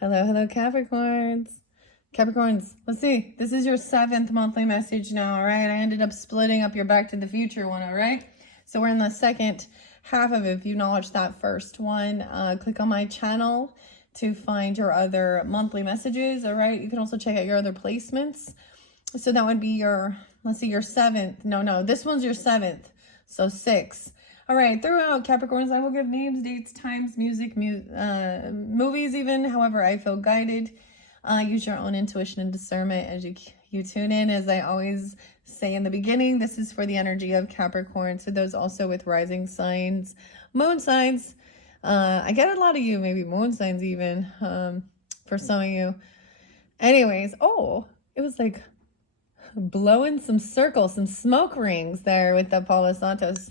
Hello, hello, Capricorns. Capricorns, let's see. This is your 7th monthly message now, all right? I ended up splitting up your Back to the Future one, all right? So we're in the second half of it. If you've not watched that first one, click on my channel to find your other monthly messages, all right? You can also check out your other placements. So that would be your, let's see, your 7th. No, this one's your 7th. So 6. All right, throughout Capricorns, I will give names, dates, times, music, movies even, however I feel guided. Use your own intuition and discernment as you tune in. As I always say in the beginning, this is for the energy of Capricorn. So those also with rising signs, moon signs. I get a lot of you, maybe moon signs even, for some of you. Anyways, it was like blowing some circles, some smoke rings there with the Palo Santos.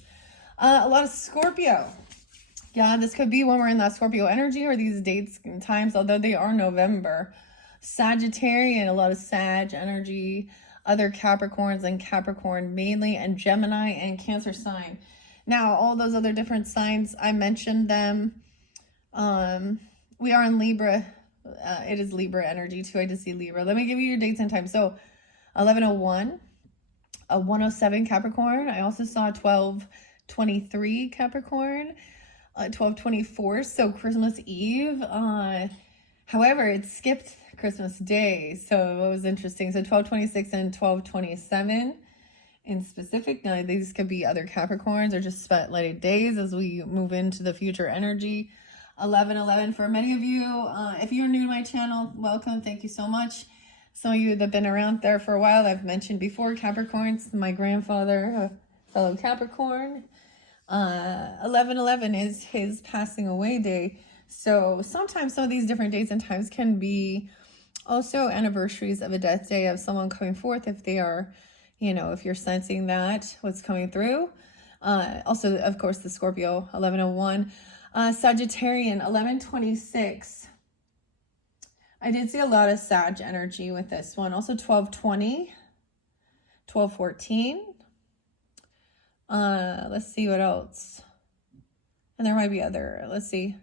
A lot of Scorpio. Yeah, this could be when we're in that Scorpio energy or these dates and times, although they are November. Sagittarian, a lot of Sag energy, other Capricorns and Capricorn mainly, and Gemini and Cancer sign. Now, all those other different signs, I mentioned them. We are in Libra. It is Libra energy too. I just see Libra. Let me give you your dates and times. So 11:01, 107 Capricorn. I also saw 12:23 Capricorn, 12:24, so Christmas Eve. However, it skipped Christmas Day, so it was interesting. So 12:26 and 12:27 in specific. Now, these could be other Capricorns or just spotlighted days as we move into the future energy. 11:11 for many of you. If you're new to my channel, welcome. Thank you so much. Some of you that have been around there for a while, I've mentioned before, Capricorns. My grandfather, a fellow Capricorn. 11:11 is his passing away day. So sometimes some of these different dates and times can be also anniversaries of a death day of someone coming forth if they are, if you're sensing that, what's coming through. Also, of course, the Scorpio, 11:01. Sagittarian, 11:26. I did see a lot of Sag energy with this one. Also 12:20, 12:14. Let's see what else. And there might be other, let's see.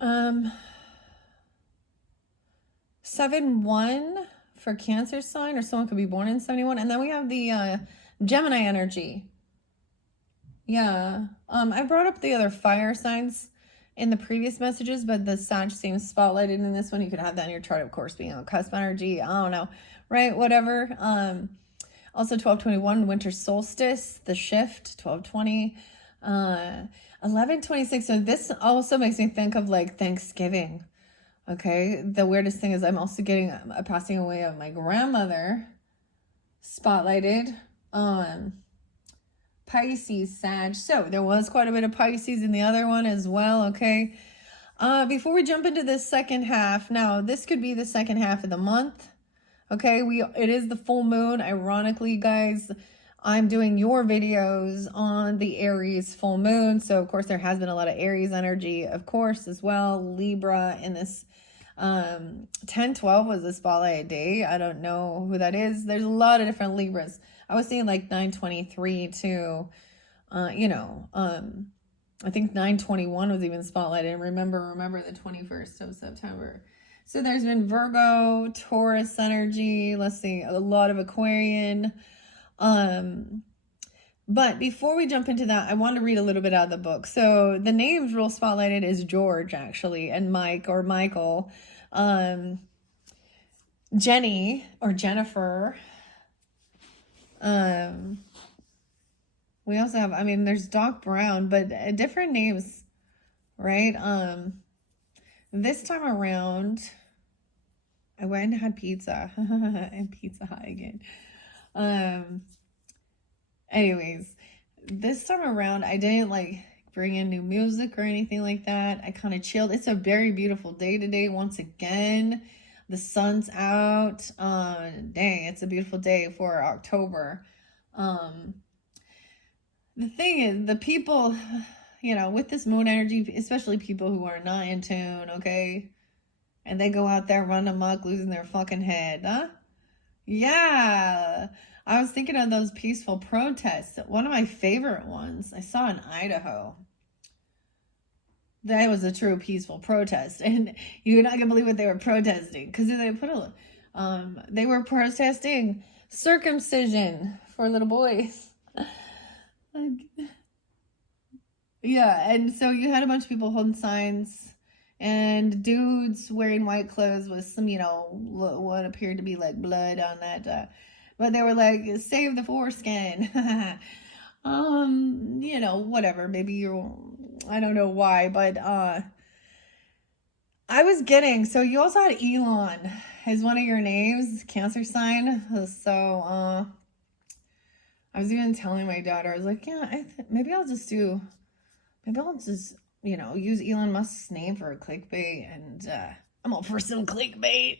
7:1 for Cancer sign, or someone could be born in 71. And then we have the Gemini energy. Yeah. I brought up the other fire signs in the previous messages, but the Sag seems spotlighted in this one. You could have that in your chart, of course, being on cusp energy. I don't know, right? Whatever. Also 12:21, winter solstice, the shift, 12:20, 11:26. So this also makes me think of like Thanksgiving. Okay. The weirdest thing is I'm also getting a passing away of my grandmother spotlighted on Pisces, Sag. So there was quite a bit of Pisces in the other one as well. Okay. Before we jump into this second half, now this could be the second half of the month. Okay, it is the full moon. Ironically, guys, I'm doing your videos on the Aries full moon. So, of course, there has been a lot of Aries energy, of course, as well. Libra in this 10/12 was a spotlight day. I don't know who that is. There's a lot of different Libras. I was seeing like 9/23 too. I think 9/21 was even spotlighted. And remember the 21st of September. So there's been Virgo, Taurus energy. Let's see, a lot of Aquarian. But before we jump into that, I want to read a little bit out of the book. So the names real spotlighted is George, actually, and Mike or Michael. Jenny or Jennifer. We also have, there's Doc Brown, but different names, right? This time around, I went and had pizza and Pizza Hut again. Anyways, this time around, I didn't like bring in new music or anything like that. I kind of chilled. It's a very beautiful day today. Once again, the sun's out. Dang, it's a beautiful day for October. The thing is, the people, with this moon energy, especially people who are not in tune, okay? And they go out there running amok, losing their fucking head, huh? Yeah. I was thinking of those peaceful protests. One of my favorite ones I saw in Idaho. that was a true peaceful protest. And you're not gonna believe what they were protesting, because they were protesting circumcision for little boys. Like, yeah, and so you had a bunch of people holding signs and dudes wearing white clothes with some, what appeared to be like blood on that. But they were like, save the foreskin. Whatever. Maybe I don't know why, but I was getting, so you also had Elon as one of your names, Cancer sign. So I was even telling my daughter, I was like, yeah, maybe I'll just use Elon Musk's name for a clickbait, and I'm all for some clickbait.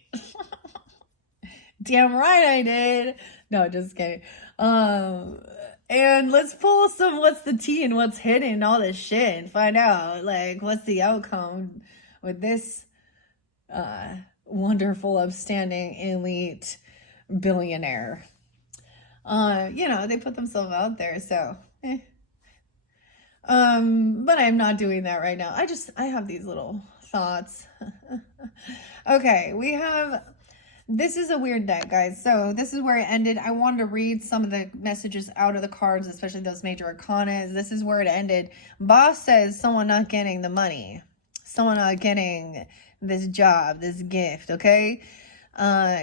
Damn right I did. No, just kidding. And let's pull some what's the tea and what's hidden and all this shit and find out, like, what's the outcome with this wonderful, upstanding, elite billionaire. They put themselves out there, so but I'm not doing that right now. I have these little thoughts. Okay, this is a weird deck, guys. So this is where it ended. I wanted to read some of the messages out of the cards, especially those major arcanas. This is where it ended. Boss says someone not getting the money. Someone not getting this job, this gift, okay?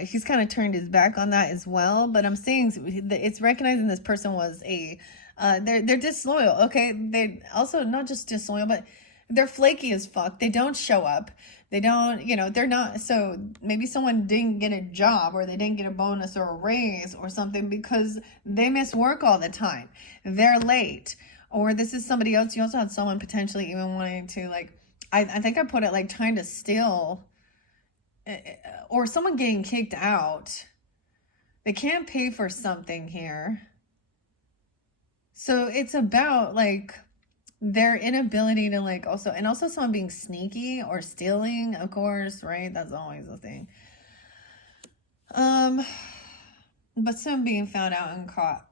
He's kind of turned his back on that as well. But I'm seeing it's recognizing this person was they're disloyal, okay? They also not just disloyal, but they're flaky as fuck. They don't show up. They don't, they're not. So maybe someone didn't get a job, or they didn't get a bonus or a raise or something because they miss work all the time. They're late. Or this is somebody else. You also had someone potentially even wanting to, like, I think I put it like trying to steal, or someone getting kicked out. They can't pay for something here. So it's about like their inability to like also someone being sneaky or stealing, of course, right? That's always a thing. But some being found out and caught.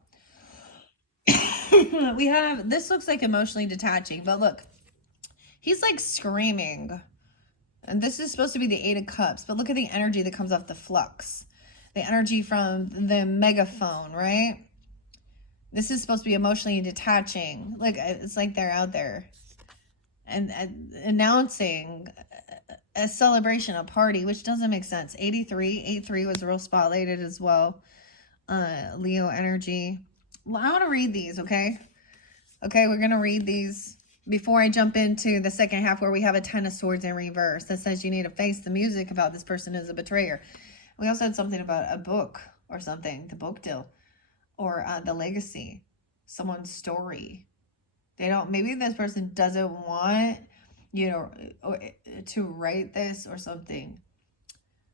This looks like emotionally detaching, but look, he's like screaming. And this is supposed to be the Eight of Cups, but look at the energy that comes off the flux. The energy from the megaphone, right? This is supposed to be emotionally detaching. Like, it's like they're out there and announcing a celebration, a party, which doesn't make sense. 83 was real spotlighted as well. Leo energy. Well, I want to read these, okay? Okay, we're going to read these before I jump into the second half where we have a Ten of Swords in reverse that says you need to face the music about this person as a betrayer. We also had something about a book or something, the book deal. Or the legacy, someone's story. Maybe this person doesn't want, to write this or something.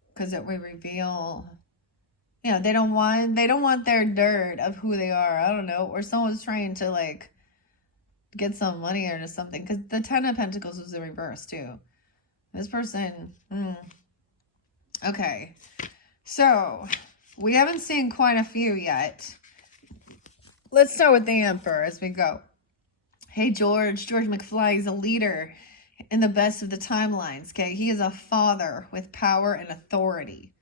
Because it would reveal, they don't want their dirt of who they are. I don't know. Or someone's trying to like get some money or something. Because the Ten of Pentacles was the reverse too. This person, Okay. So, we haven't seen quite a few yet. Let's start with the Emperor as we go. Hey, George McFly is a leader in the best of the timelines, okay? He is a father with power and authority.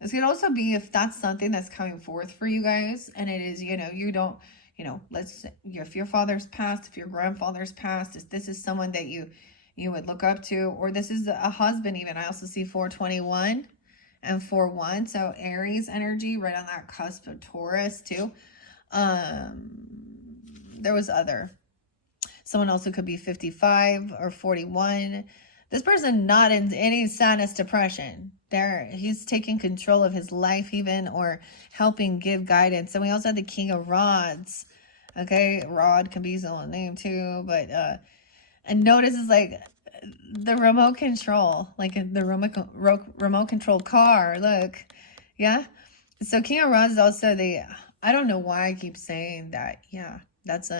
This could also be if that's something that's coming forth for you guys, and it is, you don't, if your father's passed, if your grandfather's passed, if this is someone that you would look up to, or this is a husband even. I also see 421 and 41, so Aries energy right on that cusp of Taurus too. There was someone also could be 55 or 41. This person not in any sadness, depression. He's taking control of his life even, or helping give guidance. And we also have the King of Rods. Okay, Rod can be someone's name too, but and notice it's like the remote control, like the remote control car. Look, yeah. So King of Rods is also I don't know why I keep saying that. Yeah, that's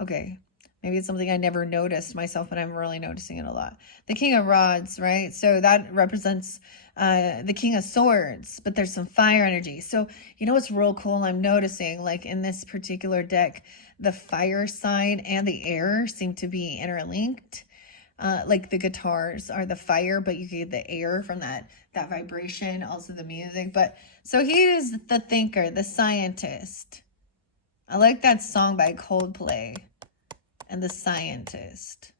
okay. Maybe it's something I never noticed myself, but I'm really noticing it a lot. The King of Rods, right? So that represents the King of Swords, but there's some fire energy. So what's real cool? I'm noticing, like in this particular deck, the fire sign and the air seem to be interlinked. like the guitars are the fire, but you get the air from that vibration, also the music. But so he is the thinker, the scientist. I like that song by Coldplay and the scientist.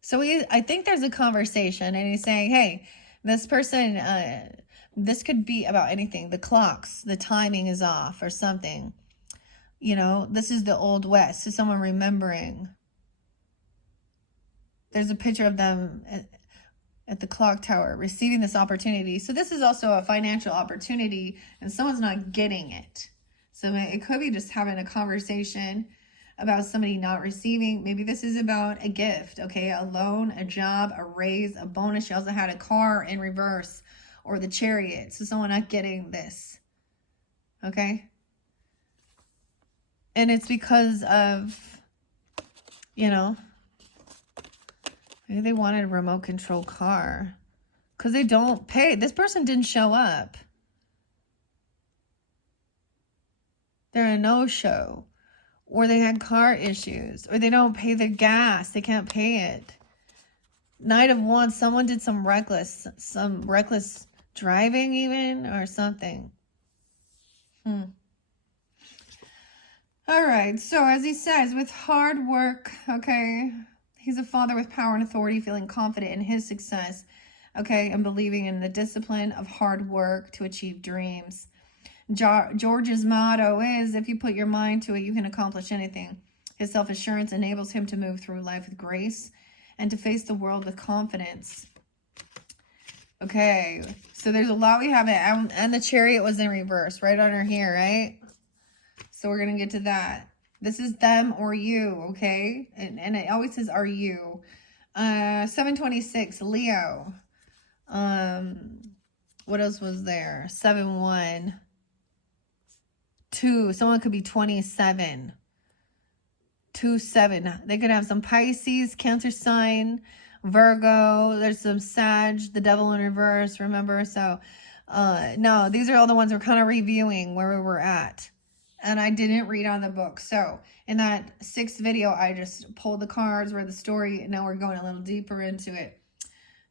So I think there's a conversation, and he's saying, hey, this person, this could be about anything. The clocks, the timing is off or something. You know, this is the Old West. So someone remembering. There's a picture of them at the clock tower receiving this opportunity. So this is also a financial opportunity, and someone's not getting it. So it could be just having a conversation about somebody not receiving. Maybe this is about a gift, okay? A loan, a job, a raise, a bonus. She also had a car in reverse, or the Chariot. So someone not getting this, okay? And it's because of, you know, maybe they wanted a remote control car because they don't pay. This person didn't show up. They're a no-show. Or they had car issues. Or they don't pay their gas. They can't pay it. Knight of Wands. Someone did some reckless driving even or something. All right. So as he says, with hard work, okay, he's a father with power and authority, feeling confident in his success, okay, and believing in the discipline of hard work to achieve dreams. George's motto is, if you put your mind to it, you can accomplish anything. His self-assurance enables him to move through life with grace and to face the world with confidence. Okay, so there's a lot we haven't, and the Chariot was in reverse, right under here, right? So we're going to get to that. This is them or you, okay? And it always says, are you? 726, Leo. What else was there? 7-1. 2, someone could be 27. 2-7. They could have some Pisces, Cancer sign, Virgo. There's some Sag, the devil in reverse, remember? So, no, these are all the ones we're kind of reviewing where we were at. And I didn't read on the book. So, in that 6th video, I just pulled the cards, read the story, and now we're going a little deeper into it.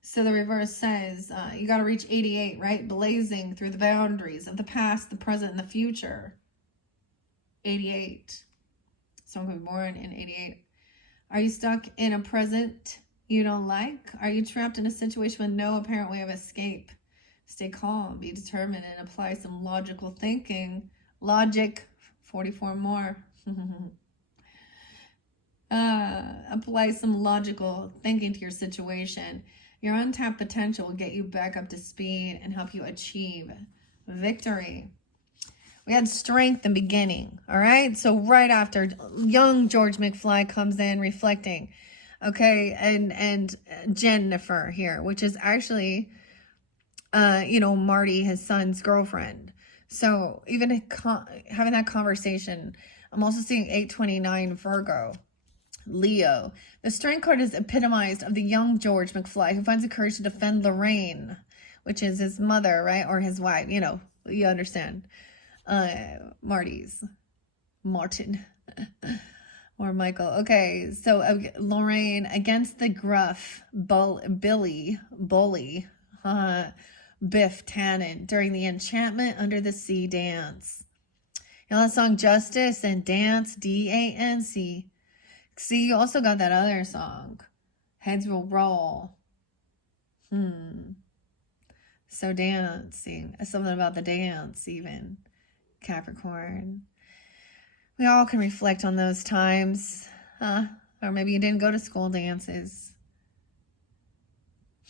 So the reverse says, you got to reach 88, right? Blazing through the boundaries of the past, the present, and the future. 88. Someone could be born in 88. Are you stuck in a present you don't like? Are you trapped in a situation with no apparent way of escape? Stay calm, be determined, and apply some logical thinking. Logic, 44 more. Apply some logical thinking to your situation. Your untapped potential will get you back up to speed and help you achieve victory. We had strength in beginning, all right? So right after, young George McFly comes in reflecting, okay? And Jennifer here, which is actually, Marty, his son's girlfriend. So even having that conversation, I'm also seeing 829 Virgo. Leo. The strength card is epitomized of the young George McFly who finds the courage to defend Lorraine, which is his mother, right? Or his wife, you understand. Martin or Michael. Okay, so Lorraine against the gruff bully, Biff Tannen during the Enchantment Under the Sea dance. You know that song Justice and Dance, D-A-N-C. See, you also got that other song, Heads Will Roll. So dancing, something about the dance even. Capricorn. We all can reflect on those times, huh? Or maybe you didn't go to school dances.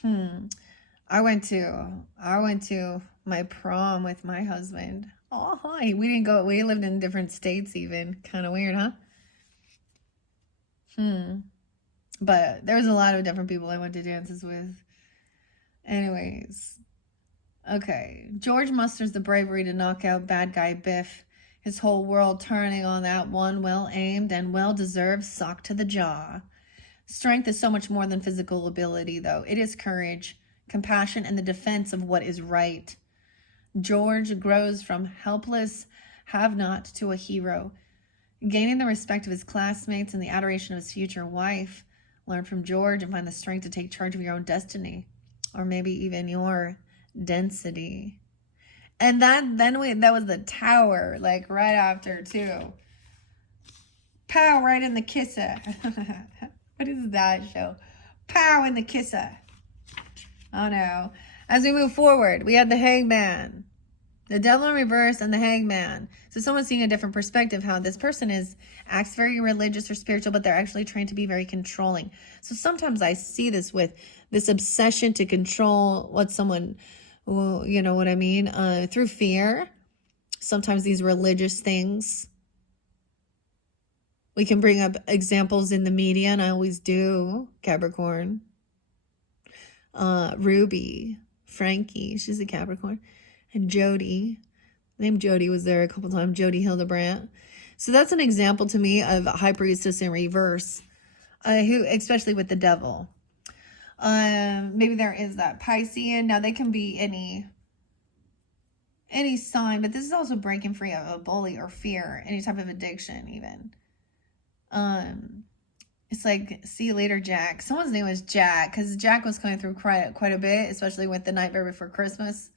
I went to my prom with my husband. Oh, hi. We didn't go. We lived in different states even. Kind of weird, huh? But there was a lot of different people I went to dances with. Anyways. Okay. George musters the bravery to knock out bad guy Biff. His whole world turning on that one well-aimed and well-deserved sock to the jaw. Strength is so much more than physical ability, though. It is courage, compassion, and the defense of what is right. George grows from helpless have-not to a hero, gaining the respect of his classmates and the adoration of his future wife. Learn from George and find the strength to take charge of your own destiny, or maybe even your density. And that was the Tower, like right after too. Pow, right in the kisser. What is that show? Pow in the kisser. Oh no. As we move forward, we had the Hangman, the Devil in reverse, and the Hangman. So someone's seeing a different perspective, how this person acts very religious or spiritual, but they're actually trained to be very controlling. So sometimes I see this with this obsession to control what someone, you know what I mean, through fear. Sometimes these religious things. We can bring up examples in the media, and I always do. Capricorn. Ruby. Frankie. She's a Capricorn. And Jody. Named Jody was there a couple times. Jody Hildebrandt. So that's an example to me of High Priestess in reverse. Who, especially with the devil. Maybe there is that Piscean. Now they can be any sign, but this is also breaking free of a bully or fear, any type of addiction even. It's like, see you later, Jack. Someone's name was Jack, because Jack was going through quite a bit, especially with The Nightmare Before Christmas.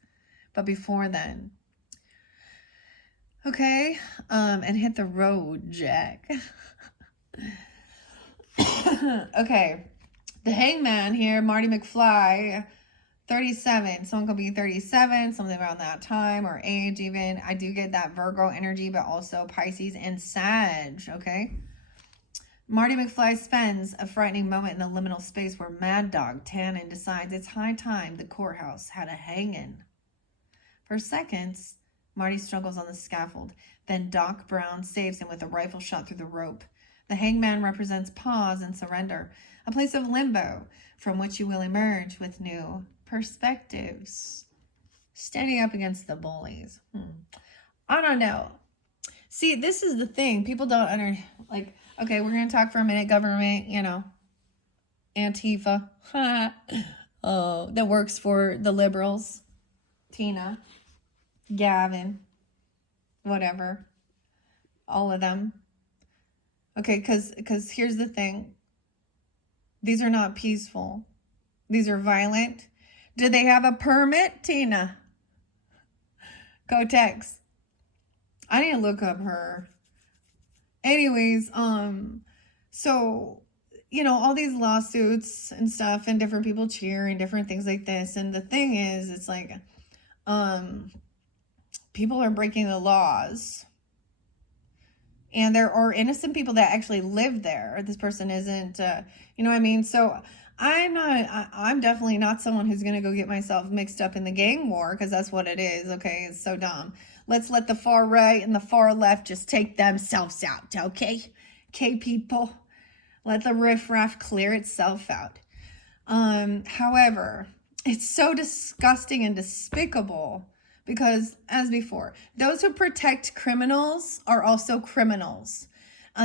But before then. Okay. And hit the road, Jack. Okay. The Hangman here, Marty McFly, 37. Someone could be 37, something around that time, or age even. I do get that Virgo energy, but also Pisces and Sag, okay? Marty McFly spends a frightening moment in the liminal space where Mad Dog Tannen decides it's high time the courthouse had a hanging. For seconds, Marty struggles on the scaffold. Then Doc Brown saves him with a rifle shot through the rope. The Hangman represents pause and surrender, a place of limbo from which you will emerge with new perspectives. Standing up against the bullies. I don't know. See, this is the thing. People don't okay, we're going to talk for a minute. Government, Antifa. That works for the liberals. Tina. Gavin. Whatever. All of them. Okay, because here's the thing. These are not peaceful. These are violent. Do they have a permit, Tina? Go text. I need to look up her. Anyways, so, all these lawsuits and stuff and different people cheering, different things like this. And the thing is, it's like, people are breaking the laws. And there are innocent people that actually live there. This person isn't, you know what I mean? So I'm definitely not someone who's going to go get myself mixed up in the gang war, because that's what it is. Okay. It's so dumb. Let's let the far right and the far left just take themselves out. Okay. Okay, people, let the riffraff clear itself out. However, it's so disgusting and despicable. Because, as before, those who protect criminals are also criminals.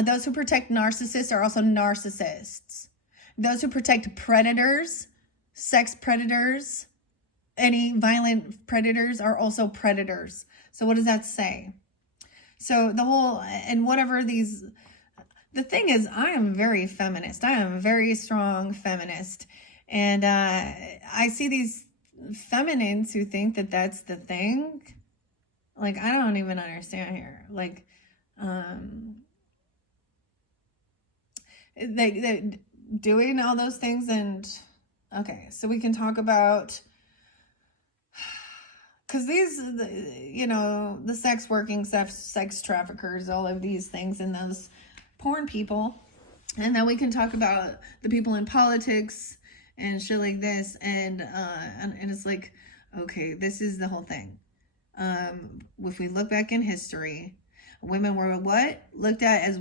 Those who protect narcissists are also narcissists. Those who protect predators, sex predators, any violent predators are also predators. So what does that say? So the thing is, I am very feminist. I am a very strong feminist. And I see these feminines who think that that's the thing. Like, I don't even understand here. Like, they doing all those things. And okay, so we can talk about, because these, the sex working, sex traffickers, all of these things, and those porn people. And then we can talk about the people in politics and shit like this, and it's like, okay, this is the whole thing. If we look back in history, women were looked at as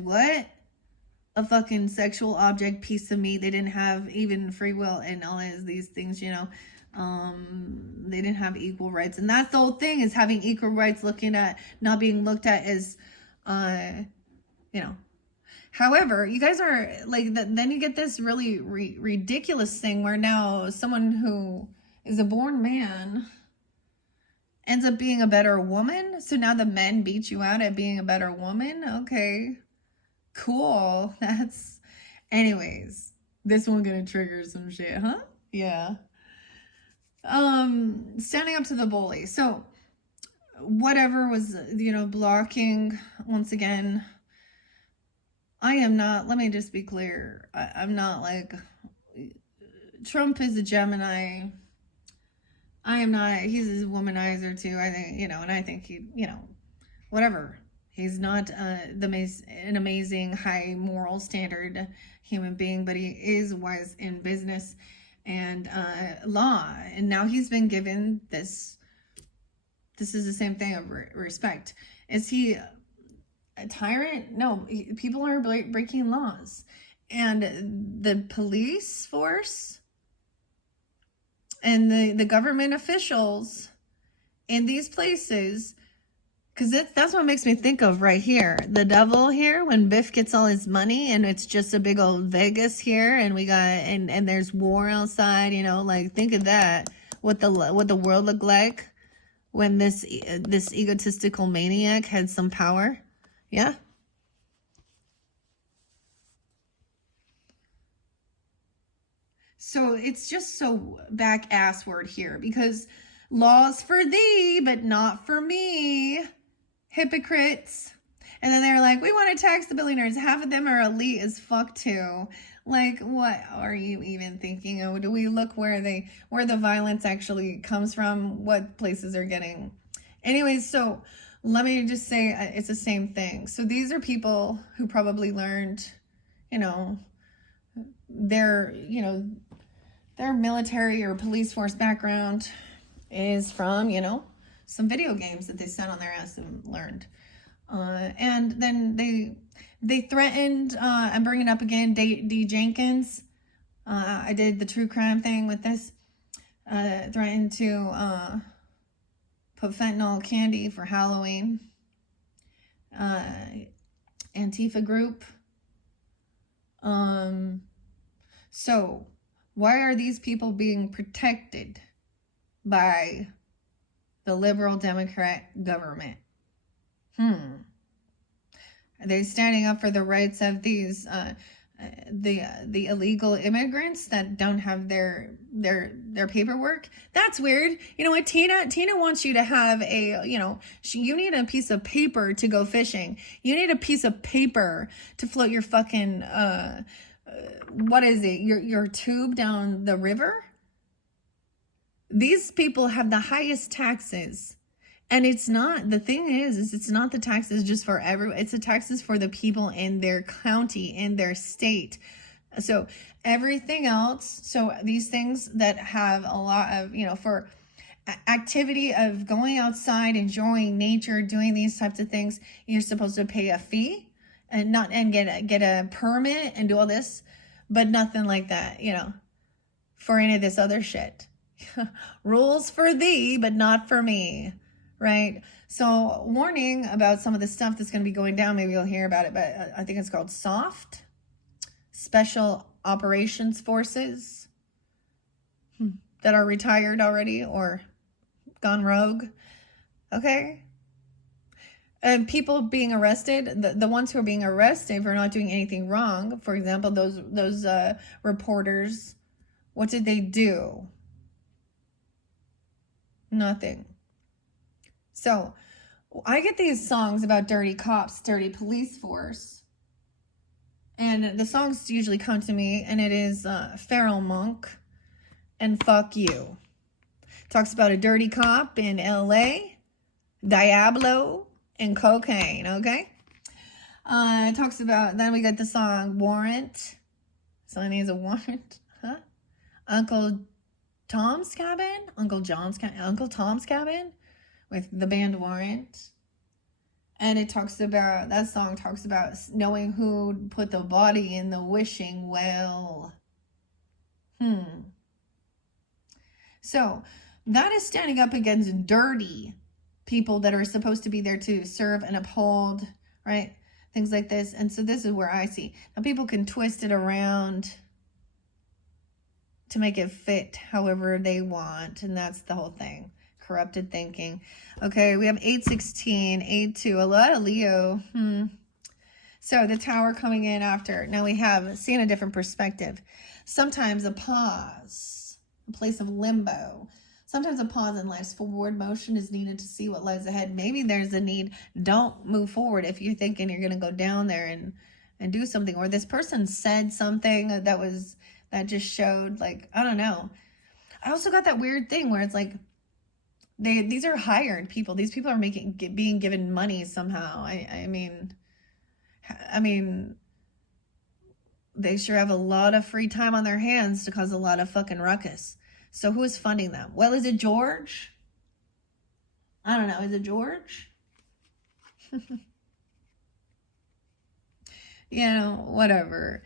a fucking sexual object, piece of meat. They didn't have even free will and all of these things, they didn't have equal rights. And that's the whole thing, is having equal rights, not being looked at as, However, you guys are like, then you get this really ridiculous thing where now someone who is a born man ends up being a better woman. So now the men beat you out at being a better woman. Okay, cool. Anyways, This one gonna trigger some shit, huh? Yeah. Standing up to the bully. So whatever was, blocking, once again, I am not, let me just be clear. I'm not like, Trump is a Gemini. I am not, he's a womanizer too, I think, and I think he, whatever. He's not an amazing, high moral standard human being, but he is wise in business and law. And now he's been given this is the same thing of respect. Is he a tyrant? No, people are breaking laws. And the police force and the government officials in these places, because that's what makes me think of right here. The devil here, when Biff gets all his money and it's just a big old Vegas here, and we got, and there's war outside, like think of that. What the world looked like when this egotistical maniac had some power. Yeah. So it's just so back assward here, because laws for thee, but not for me. Hypocrites. And then they're like, we want to tax the billionaires. Half of them are elite as fuck too. Like, what are you even thinking of? Do we look where the violence actually comes from? What places are getting? Anyways, so let me just say it's the same thing. So these are people who probably learned, their military or police force background is from, some video games that they sat on their ass and learned. And then they threatened, I'm bringing up again, D. Jenkins. I did the true crime thing with this. Threatened to put fentanyl candy for Halloween. Antifa group. So why are these people being protected by the liberal Democrat government? Are they standing up for the rights of these the illegal immigrants that don't have their paperwork? That's weird. You know what, Tina wants you to have you need a piece of paper to go fishing. You need a piece of paper to float your fucking what is it? Your tube down the river? These people have the highest taxes. And it's not, the thing is it's not the taxes just for everyone. It's the taxes for the people in their county, in their state. So everything else, so these things that have a lot of, for activity of going outside, enjoying nature, doing these types of things, you're supposed to pay a fee and get a permit and do all this, but nothing like that, for any of this other shit. Rules for thee, but not for me. Right? So warning about some of the stuff that's going to be going down. Maybe you'll hear about it, but I think it's called SOFT, Special Operations Forces, that are retired already or gone rogue. Okay? And people being arrested, the ones who are being arrested for not doing anything wrong, for example, those reporters, what did they do? Nothing. So I get these songs about dirty cops, dirty police force. And the songs usually come to me, and it is Feral Monk and Fuck You. Talks about a dirty cop in LA, Diablo, and cocaine, okay? It talks about, then we got the song Warrant. Someone needs a warrant, huh? Uncle Tom's Cabin? Uncle Tom's Cabin? With the band Warrant. And that song talks about knowing who put the body in the wishing well. So that is standing up against dirty people that are supposed to be there to serve and uphold, right? Things like this. And so this is where I see. Now people can twist it around to make it fit however they want. And that's the whole thing. Corrupted thinking. Okay, we have 816, 82, a lot of Leo. So the Tower coming in after. Now we have seeing a different perspective. Sometimes a pause, a place of limbo. Sometimes a pause in life's forward motion is needed to see what lies ahead. Maybe there's a need. Don't move forward if you're thinking you're going to go down there and do something. Or this person said something that just showed, like, I don't know. I also got that weird thing where it's like, these are hired people. These people are being given money somehow. I mean, they sure have a lot of free time on their hands to cause a lot of fucking ruckus. So who is funding them? Well, is it George? I don't know. Is it George? You know, whatever.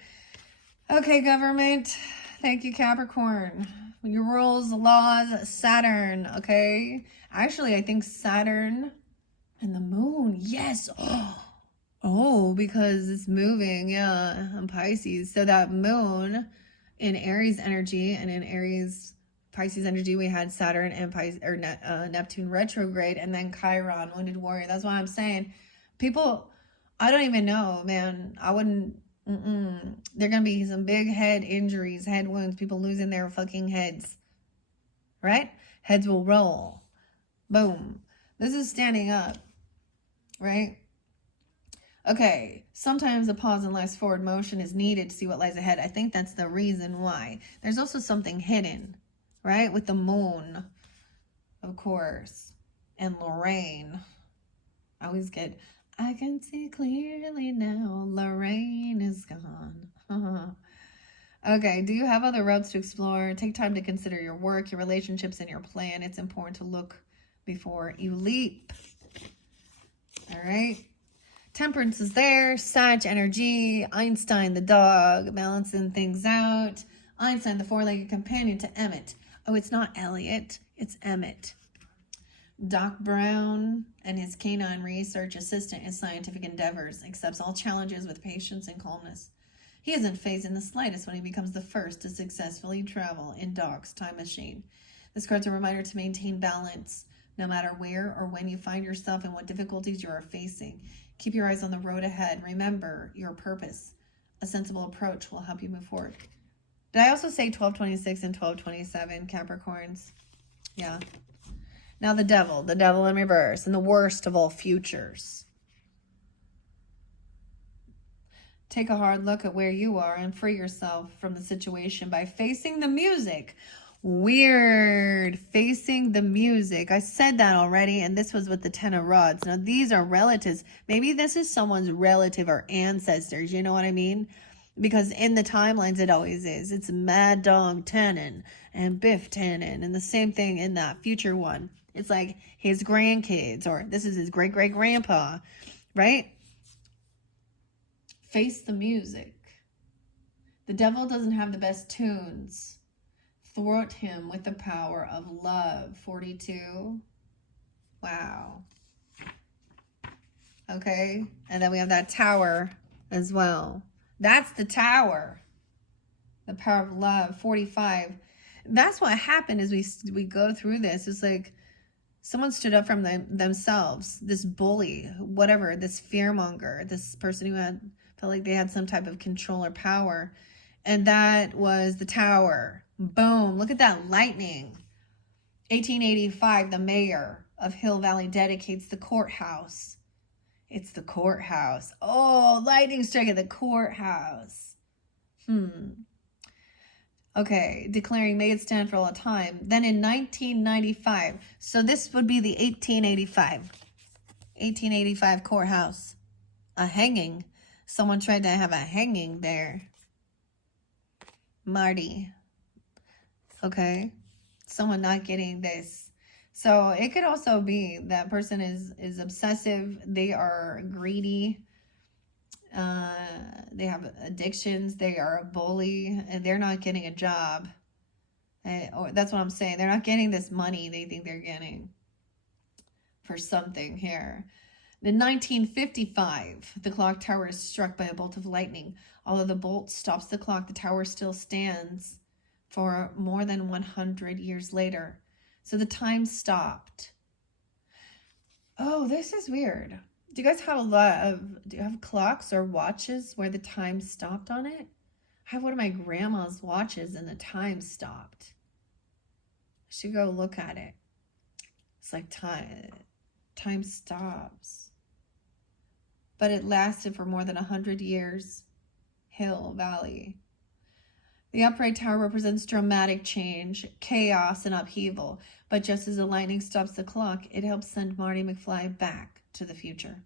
Okay, government. Thank you, Capricorn. Your rules, laws, Saturn, okay? Actually, I think Saturn and the moon. Yes. Oh, because it's moving. Yeah, on Pisces. So that moon in Aries energy, and in Aries Pisces energy, we had Saturn and Neptune retrograde, and then Chiron, wounded warrior. That's why I'm saying, people, I don't even know, man. I wouldn't. There gonna be some big head injuries, head wounds, people losing their fucking heads. Right? Heads will roll. Boom. This is standing up. Right? Okay, sometimes a pause in life's forward motion is needed to see what lies ahead. I think that's the reason why. There's also something hidden, right? With the moon, of course, and Lorraine. I always get, I can see clearly now, Lorraine is gone. Okay, do you have other routes to explore? Take time to consider your work, your relationships, and your plan. It's important to look before you leap. All right. Temperance is there. Sag energy. Einstein the dog, balancing things out. Einstein the four-legged companion to Emmett. Oh, it's not Elliot. It's Emmett. Doc Brown and his canine research assistant in scientific endeavors accepts all challenges with patience and calmness. He isn't fazed in the slightest when he becomes the first to successfully travel in Doc's time machine. This card's a reminder to maintain balance no matter where or when you find yourself and what difficulties you are facing. Keep your eyes on the road ahead. Remember your purpose. A sensible approach will help you move forward. Did I also say 1226 and 1227, Capricorns? Yeah. Now the devil in reverse, and the worst of all futures. Take a hard look at where you are and free yourself from the situation by facing the music. Weird. Facing the music. I said that already, and this was with the 10 of rods. Now, these are relatives. Maybe this is someone's relative or ancestors. You know what I mean? Because in the timelines, it always is. It's Mad Dog Tannen and Biff Tannen, and the same thing in that future one. It's like his grandkids, or this is his great-great-grandpa, right? Face the music. The devil doesn't have the best tunes. Thwart him with the power of love. 42. Wow. Okay. And then we have that tower as well. That's the tower. The power of love. 45. That's what happened as we go through this. It's like someone stood up from themselves. This bully, whatever, this fearmonger, this person who felt like they had some type of control or power. And that was the tower. Boom. Look at that lightning. 1885, the mayor of Hill Valley dedicates the courthouse. It's the courthouse. Oh, lightning strike at the courthouse. Okay, declaring may it stand for all time. Then in 1995, so this would be the 1885 courthouse. A hanging. Someone tried to have a hanging there. Marty. Okay. Someone not getting this. So it could also be that person is obsessive. They are greedy. They have addictions. They are a bully, and they're not getting a job. Or that's what I'm saying. They're not getting this money they think they're getting for something here. In 1955, the clock tower is struck by a bolt of lightning. Although the bolt stops the clock, the tower still stands for more than 100 years later. So the time stopped. Oh, this is weird. Do you guys have a lot of, do you have clocks or watches where the time stopped on it? I have one of my grandma's watches and the time stopped. I should go look at it. It's like time stops. But it lasted for more than 100 years. Hill Valley. The upright tower represents dramatic change, chaos, and upheaval. But just as the lightning stops the clock, it helps send Marty McFly back to the future.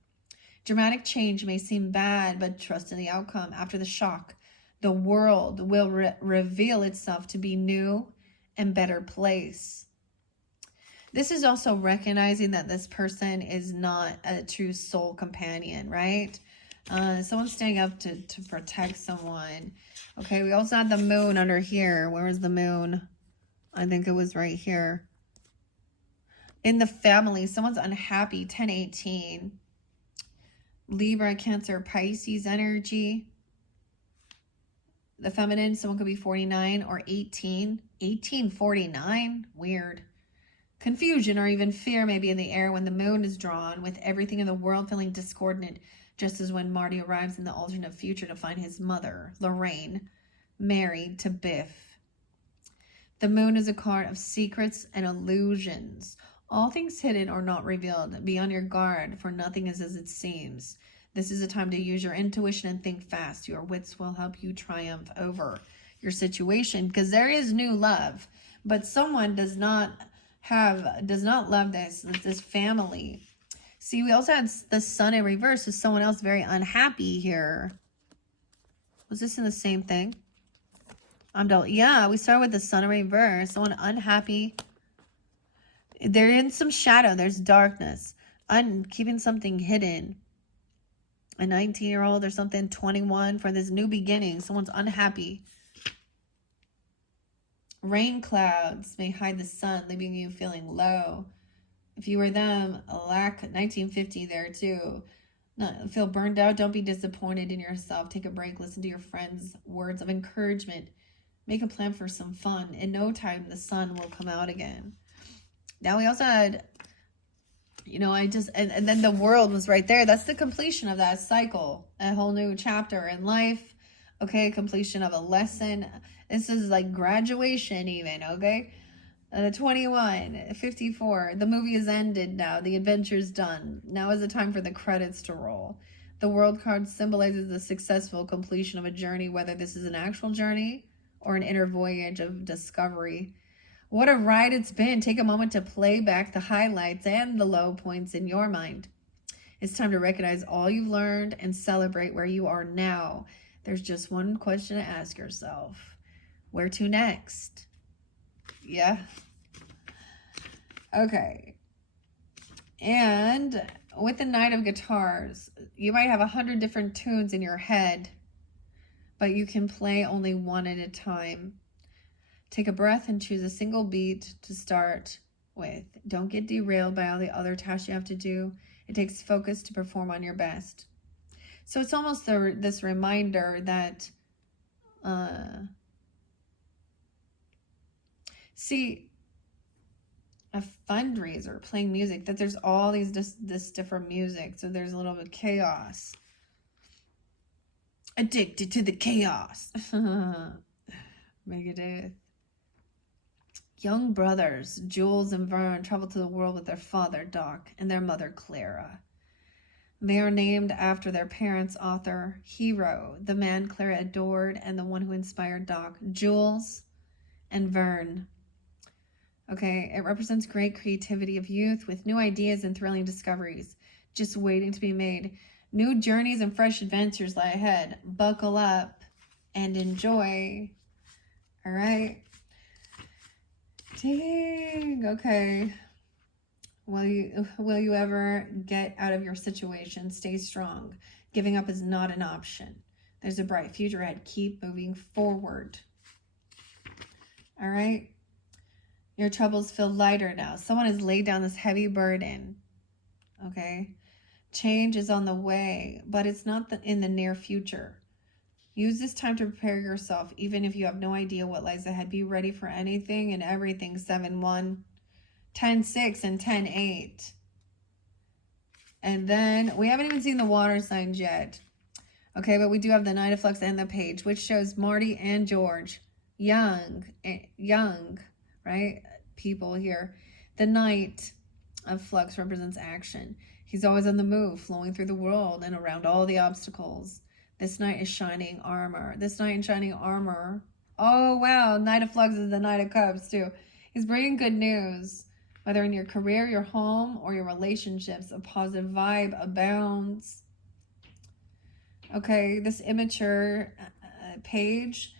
Dramatic change may seem bad, but trust in the outcome. After the shock, the world will reveal itself to be new and better place. This is also recognizing that this person is not a true soul companion, right? Someone's standing up to protect someone. Okay, we also had the moon under here. Where is the moon? I think it was right here. In the family, someone's unhappy, 1018. Libra, Cancer, Pisces energy. The feminine, someone could be 49 or 18. 1849, weird. Confusion or even fear may be in the air when the moon is drawn, with everything in the world feeling discordant, just as when Marty arrives in the alternate future to find his mother, Lorraine, married to Biff. The moon is a card of secrets and illusions. All things hidden or not revealed. Be on your guard, for nothing is as it seems. This is a time to use your intuition and think fast. Your wits will help you triumph over your situation, because there is new love, but someone does not love this family. See, we also had the sun in reverse, so someone else very unhappy here. Was this in the same thing? Yeah, we started with the sun in reverse. Someone unhappy. They're in some shadow. There's darkness. Keeping something hidden. A 19-year-old or something, 21, for this new beginning. Someone's unhappy. Rain clouds may hide the sun, leaving you feeling low. If you were them, a lack 1950 there too. Feel burned out. Don't be disappointed in yourself. Take a break. Listen to your friends' words of encouragement. Make a plan for some fun. In no time, the sun will come out again. Now we also had, and then the world was right there. That's the completion of that cycle. A whole new chapter in life. Okay, completion of a lesson. This is like graduation even, okay? 21, 54. The movie is ended now. The adventure's done. Now is the time for the credits to roll. The world card symbolizes the successful completion of a journey, whether this is an actual journey or an inner voyage of discovery. What a ride it's been. Take a moment to play back the highlights and the low points in your mind. It's time to recognize all you've learned and celebrate where you are now. There's just one question to ask yourself. Where to next? Yeah. Okay. And with the Knight of Guitars, you might have 100 different tunes in your head, but you can play only one at a time. Take a breath and choose a single beat to start with. Don't get derailed by all the other tasks you have to do. It takes focus to perform on your best. So it's almost this reminder that, see, a fundraiser, playing music, that there's all this different music. So there's a little bit of chaos. Addicted to the chaos. Megadeth. Young brothers, Jules and Vern, travel to the world with their father, Doc, and their mother, Clara. They are named after their parents' author, hero, the man Clara adored and the one who inspired Doc, Jules and Vern. Okay, it represents great creativity of youth with new ideas and thrilling discoveries just waiting to be made. New journeys and fresh adventures lie ahead. Buckle up and enjoy. All right. Dang. Okay. Will you ever get out of your situation? Stay strong. Giving up is not an option. There's a bright future ahead. Keep moving forward. All right. Your troubles feel lighter now. Someone has laid down this heavy burden. Okay. Change is on the way, but it's not in the near future. Use this time to prepare yourself, even if you have no idea what lies ahead. Be ready for anything and everything. 7-1, 10-6, and 10-8. And then we haven't even seen the water signs yet. Okay, but we do have the Knight of Flux and the Page, which shows Marty and George. Young, right? People here. The Knight of Flux represents action. He's always on the move, flowing through the world and around all the obstacles. This knight is shining armor. This knight in shining armor. Oh, wow. Knight of Flux is the Knight of Cups, too. He's bringing good news. Whether in your career, your home, or your relationships, a positive vibe abounds. Okay, this immature page.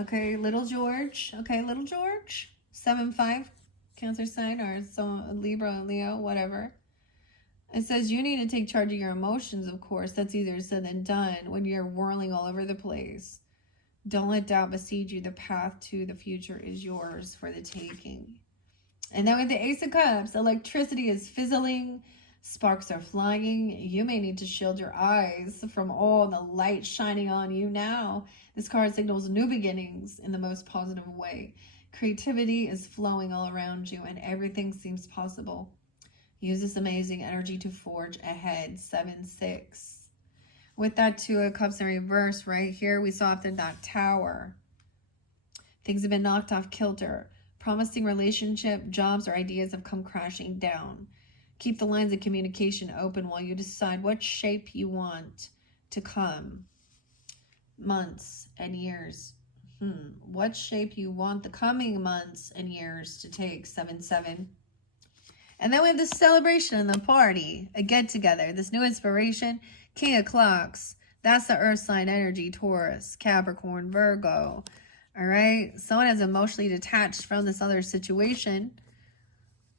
Okay, little George. Okay, little George. 7-5, Cancer sign, or some Libra, Leo, whatever. It says you need to take charge of your emotions, of course. That's easier said than done when you're whirling all over the place. Don't let doubt besiege you. The path to the future is yours for the taking. And then with the Ace of Cups, electricity is fizzling. Sparks are flying. You may need to shield your eyes from all the light shining on you now. This card signals new beginnings in the most positive way. Creativity is flowing all around you and everything seems possible. Use this amazing energy to forge ahead. 7-6. With that 2 of Cups in reverse right here, we saw after that Tower. Things have been knocked off kilter. Promising relationship, jobs, or ideas have come crashing down. Keep the lines of communication open while you decide what shape you want to come. Months and years. What shape you want the coming months and years to take. 7-7. And then we have the celebration and the party. A get-together. This new inspiration. King of Clocks. That's the earth sign energy. Taurus, Capricorn, Virgo. All right. Someone is emotionally detached from this other situation.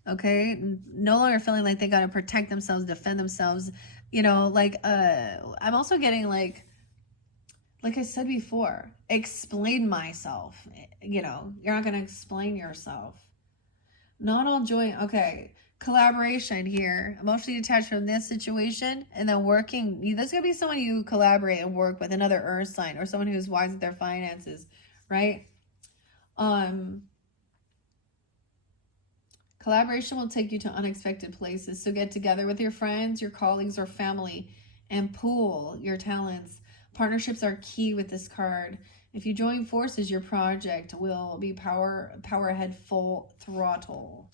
Okay. No longer feeling like they got to protect themselves, defend themselves. You know, like, I'm also getting like I said before, explain myself. You know, you're not going to explain yourself. Not all joy. Okay. Collaboration here. Emotionally detached from this situation and then working. There's going to be someone you collaborate and work with, another earth sign or someone who's wise with their finances. Right? Collaboration will take you to unexpected places. So get together with your friends, your colleagues, or family and pool your talents. Partnerships are key with this card. If you join forces, your project will be power ahead, full throttle.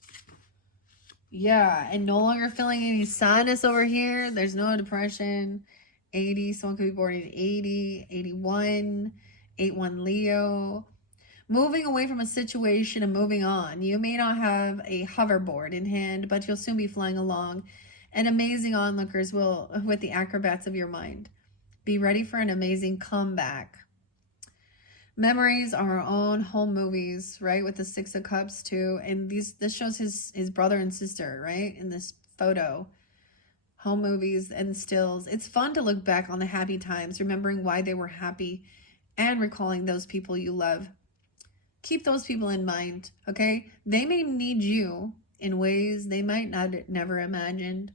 Yeah, and no longer feeling any sadness over here. There's no depression. 80, someone could be born in 80, 81, 81 Leo. Moving away from a situation and moving on. You may not have a hoverboard in hand, but you'll soon be flying along. And amazing onlookers will, with the acrobats of your mind. Be ready for an amazing comeback. Memories are our own home movies, right? With the 6 of Cups too. And this shows his brother and sister, right? In this photo. Home movies and stills. It's fun to look back on the happy times, remembering why they were happy and recalling those people you love. Keep those people in mind, okay? They may need you in ways they might never imagined.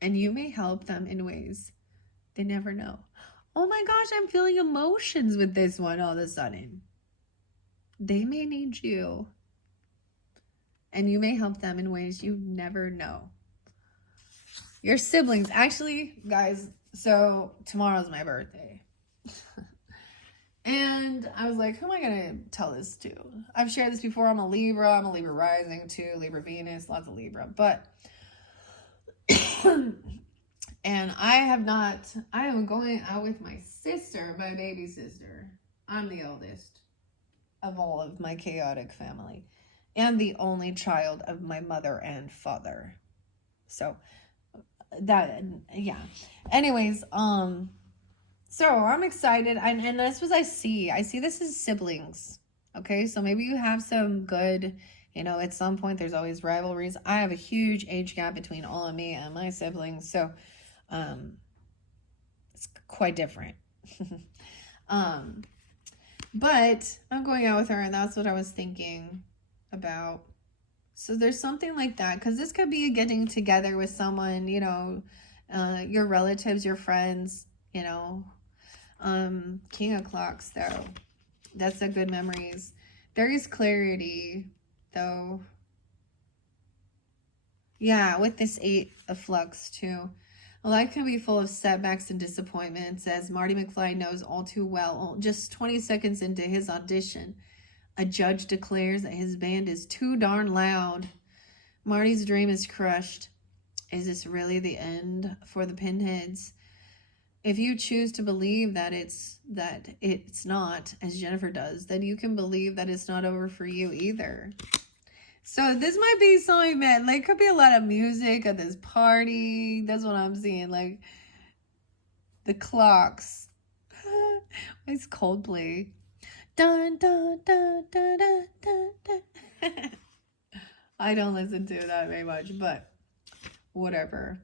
And you may help them in ways they never know. Oh my gosh, I'm feeling emotions with this one all of a sudden. They may need you. And you may help them in ways you never know. Your siblings. Actually, guys, so tomorrow's my birthday. And I was like, who am I going to tell this to? I've shared this before. I'm a Libra rising too. Libra Venus, lots of Libra. But, and I am going out with my sister, my baby sister. I'm the eldest of all of my chaotic family. And the only child of my mother and father. So, that, yeah. Anyways, so I'm excited, and that's what I see. I see this as siblings, okay? So maybe you have some good, at some point there's always rivalries. I have a huge age gap between all of me and my siblings, so it's quite different. But I'm going out with her, and that's what I was thinking about. So there's something like that, because this could be a getting together with someone, your relatives, your friends, King of Clocks, though. That's the good memories. There is clarity, though. Yeah, with this 8 of flux too. Life can be full of setbacks and disappointments, as Marty McFly knows all too well. Just 20 seconds into his audition, a judge declares that his band is too darn loud. Marty's dream is crushed. Is this really the end for the Pinheads? If you choose to believe that it's not, as Jennifer does, then you can believe that it's not over for you either. So this might be something that, like, could be a lot of music at this party. That's what I'm seeing. Like, the clocks. It's Coldplay. Dun, dun, dun, dun, dun, dun, dun. I don't listen to that very much, but whatever.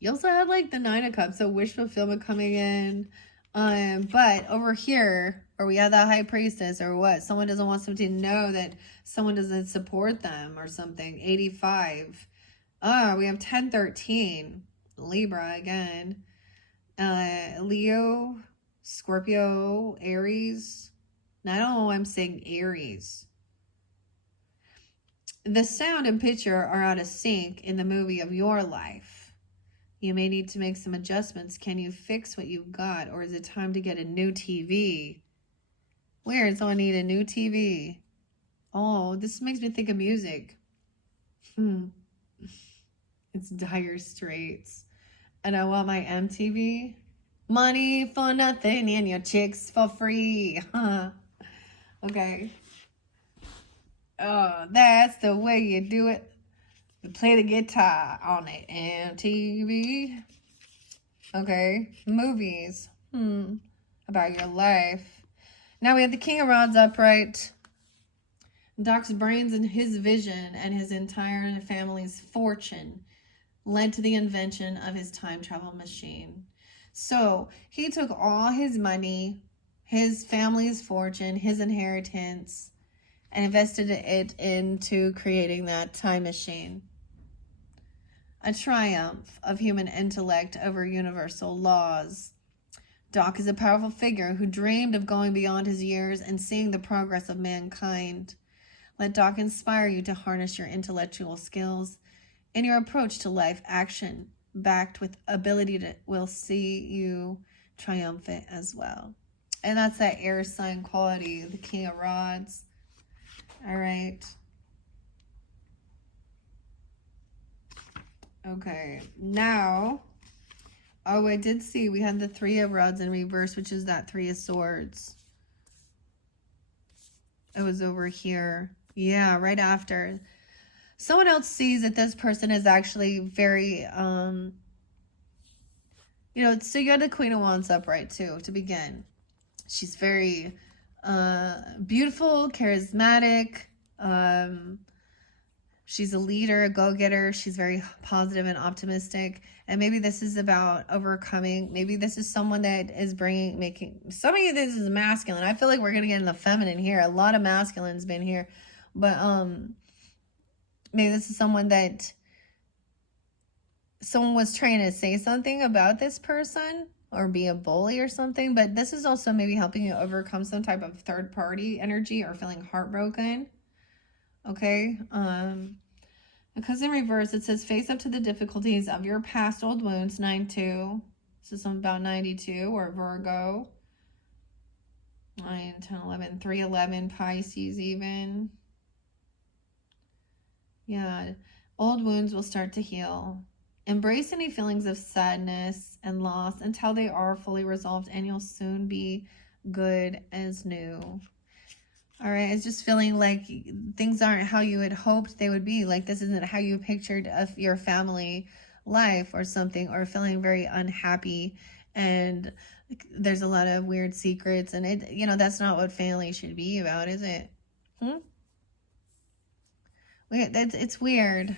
You also have, like, the 9 of Cups, so wish fulfillment coming in. But over here, or we have that High Priestess, or what? Someone doesn't want somebody to know that someone doesn't support them or something. 85. We have 1013. Libra again. Leo, Scorpio, Aries. Now, I don't know why I'm saying Aries. The sound and picture are out of sync in the movie of your life. You may need to make some adjustments. Can you fix what you've got? Or is it time to get a new TV? Weird, so I need a new TV. Oh, this makes me think of music. It's Dire Straits. And I want my MTV. Money for nothing and your chicks for free. Okay. Oh, that's the way you do it. You play the guitar on the MTV. Okay. Movies. About your life. Now we have the King of Rods upright. Doc's brains and his vision and his entire family's fortune led to the invention of his time travel machine. So he took all his money, his family's fortune, his inheritance, and invested it into creating that time machine. A triumph of human intellect over universal laws. Doc is a powerful figure who dreamed of going beyond his years and seeing the progress of mankind. Let Doc inspire you to harness your intellectual skills in your approach to life. Action backed with ability to will see you triumphant as well. And that's that air sign quality, the King of Rods. All right. Okay, now, oh, I did see we had the 3 of Rods in reverse, which is that 3 of Swords. It was over here. Yeah, right after. Someone else sees that this person is actually very, so you had the Queen of Wands upright too, to begin. She's very beautiful, charismatic. She's a leader, a go-getter. She's very positive and optimistic. And maybe this is about overcoming. Maybe this is someone that is some of you, this is masculine. I feel like we're going to get in the feminine here. A lot of masculine's been here. But maybe this is someone was trying to say something about this person or be a bully or something. But this is also maybe helping you overcome some type of third-party energy or feeling heartbroken. Okay, because in reverse, it says, face up to the difficulties of your past old wounds, 9-2. This is something about 92 or Virgo. 9, 10, 11, 3, 11, Pisces even. Yeah, old wounds will start to heal. Embrace any feelings of sadness and loss until they are fully resolved, and you'll soon be good as new. All right, it's just feeling like things aren't how you had hoped they would be. Like this isn't how you pictured your family life or something, or feeling very unhappy. And there's a lot of weird secrets. And, that's not what family should be about, is it? It's weird.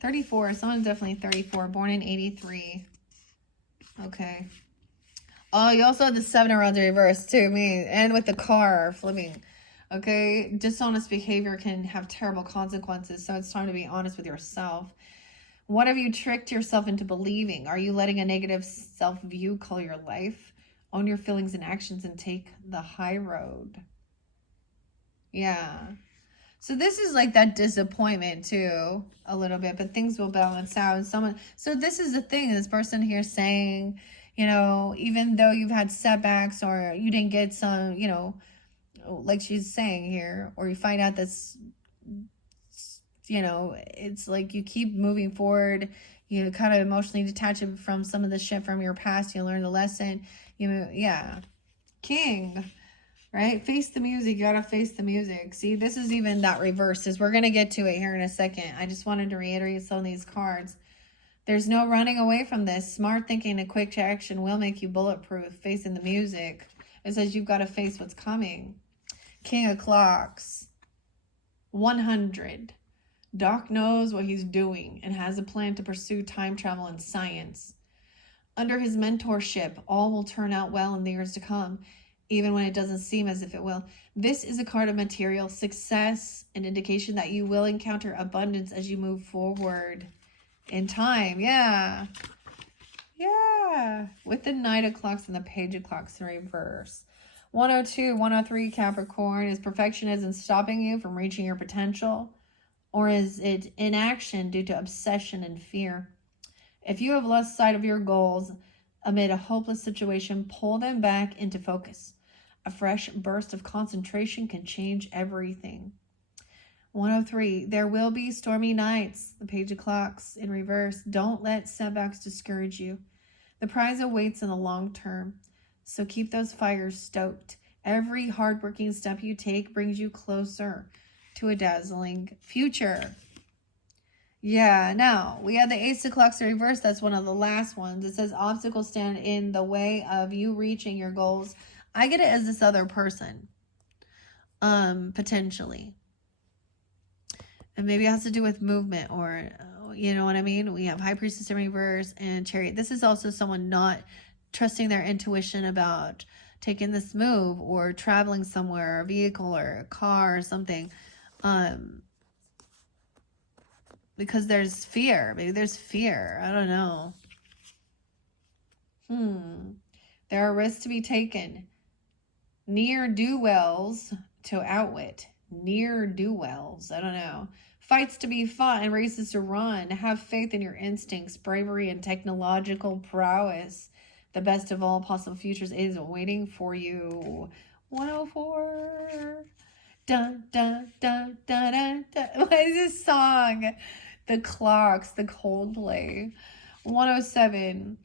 34. Someone's definitely 34. Born in 83. Okay. Oh, you also have the 7 around the reverse too. And with the car flipping. Okay, dishonest behavior can have terrible consequences. So it's time to be honest with yourself. What have you tricked yourself into believing? Are you letting a negative self-view color your life? Own your feelings and actions and take the high road. Yeah. So this is like that disappointment too, a little bit, but things will balance out. So this is the thing, this person here saying, you know, even though you've had setbacks or you didn't get some, you know, like she's saying here, or you find out this, you know, it's like you keep moving forward. You kind of emotionally detach it from some of the shit from your past. You learn the lesson. Yeah. King, right? Face the music. You gotta face the music. See, this is even that reverse. We're gonna get to it here in a second. I just wanted to reiterate some of these cards. There's no running away from this. Smart thinking and quick action will make you bulletproof. Facing the music. It says you've got to face what's coming. King of Clocks. 100. Doc knows what he's doing and has a plan to pursue time travel and science. Under his mentorship, all will turn out well in the years to come, even when it doesn't seem as if it will. This is a card of material success, an indication that you will encounter abundance as you move forward in time. Yeah. With the Knight of Clocks and the Page of Clocks in reverse. 102, 103 Capricorn. Is perfectionism stopping you from reaching your potential? Or is it inaction due to obsession and fear? If you have lost sight of your goals amid a hopeless situation, pull them back into focus. A fresh burst of concentration can change everything. 103, there will be stormy nights. The Page of Clocks in reverse. Don't let setbacks discourage you. The prize awaits in the long term, so keep those fires stoked. Every hardworking step you take brings you closer to a dazzling future. Yeah, now we have the Ace of Clocks in reverse. That's one of the last ones. It says obstacles stand in the way of you reaching your goals. I get it as this other person, potentially. And maybe it has to do with movement or, you know what I mean? We have High Priestess in reverse and Chariot. This is also someone not trusting their intuition about taking this move or traveling somewhere, a vehicle or a car or something. Because there's fear. Maybe there's fear. I don't know. There are risks to be taken. Ne'er-do-wells to outwit. Ne'er-do-wells. I don't know. Fights to be fought and races to run. Have faith in your instincts, bravery, and technological prowess. The best of all possible futures is waiting for you. 104. Dun, dun, dun, dun, dun, dun. What is this song? The Clocks, the Coldplay. 107.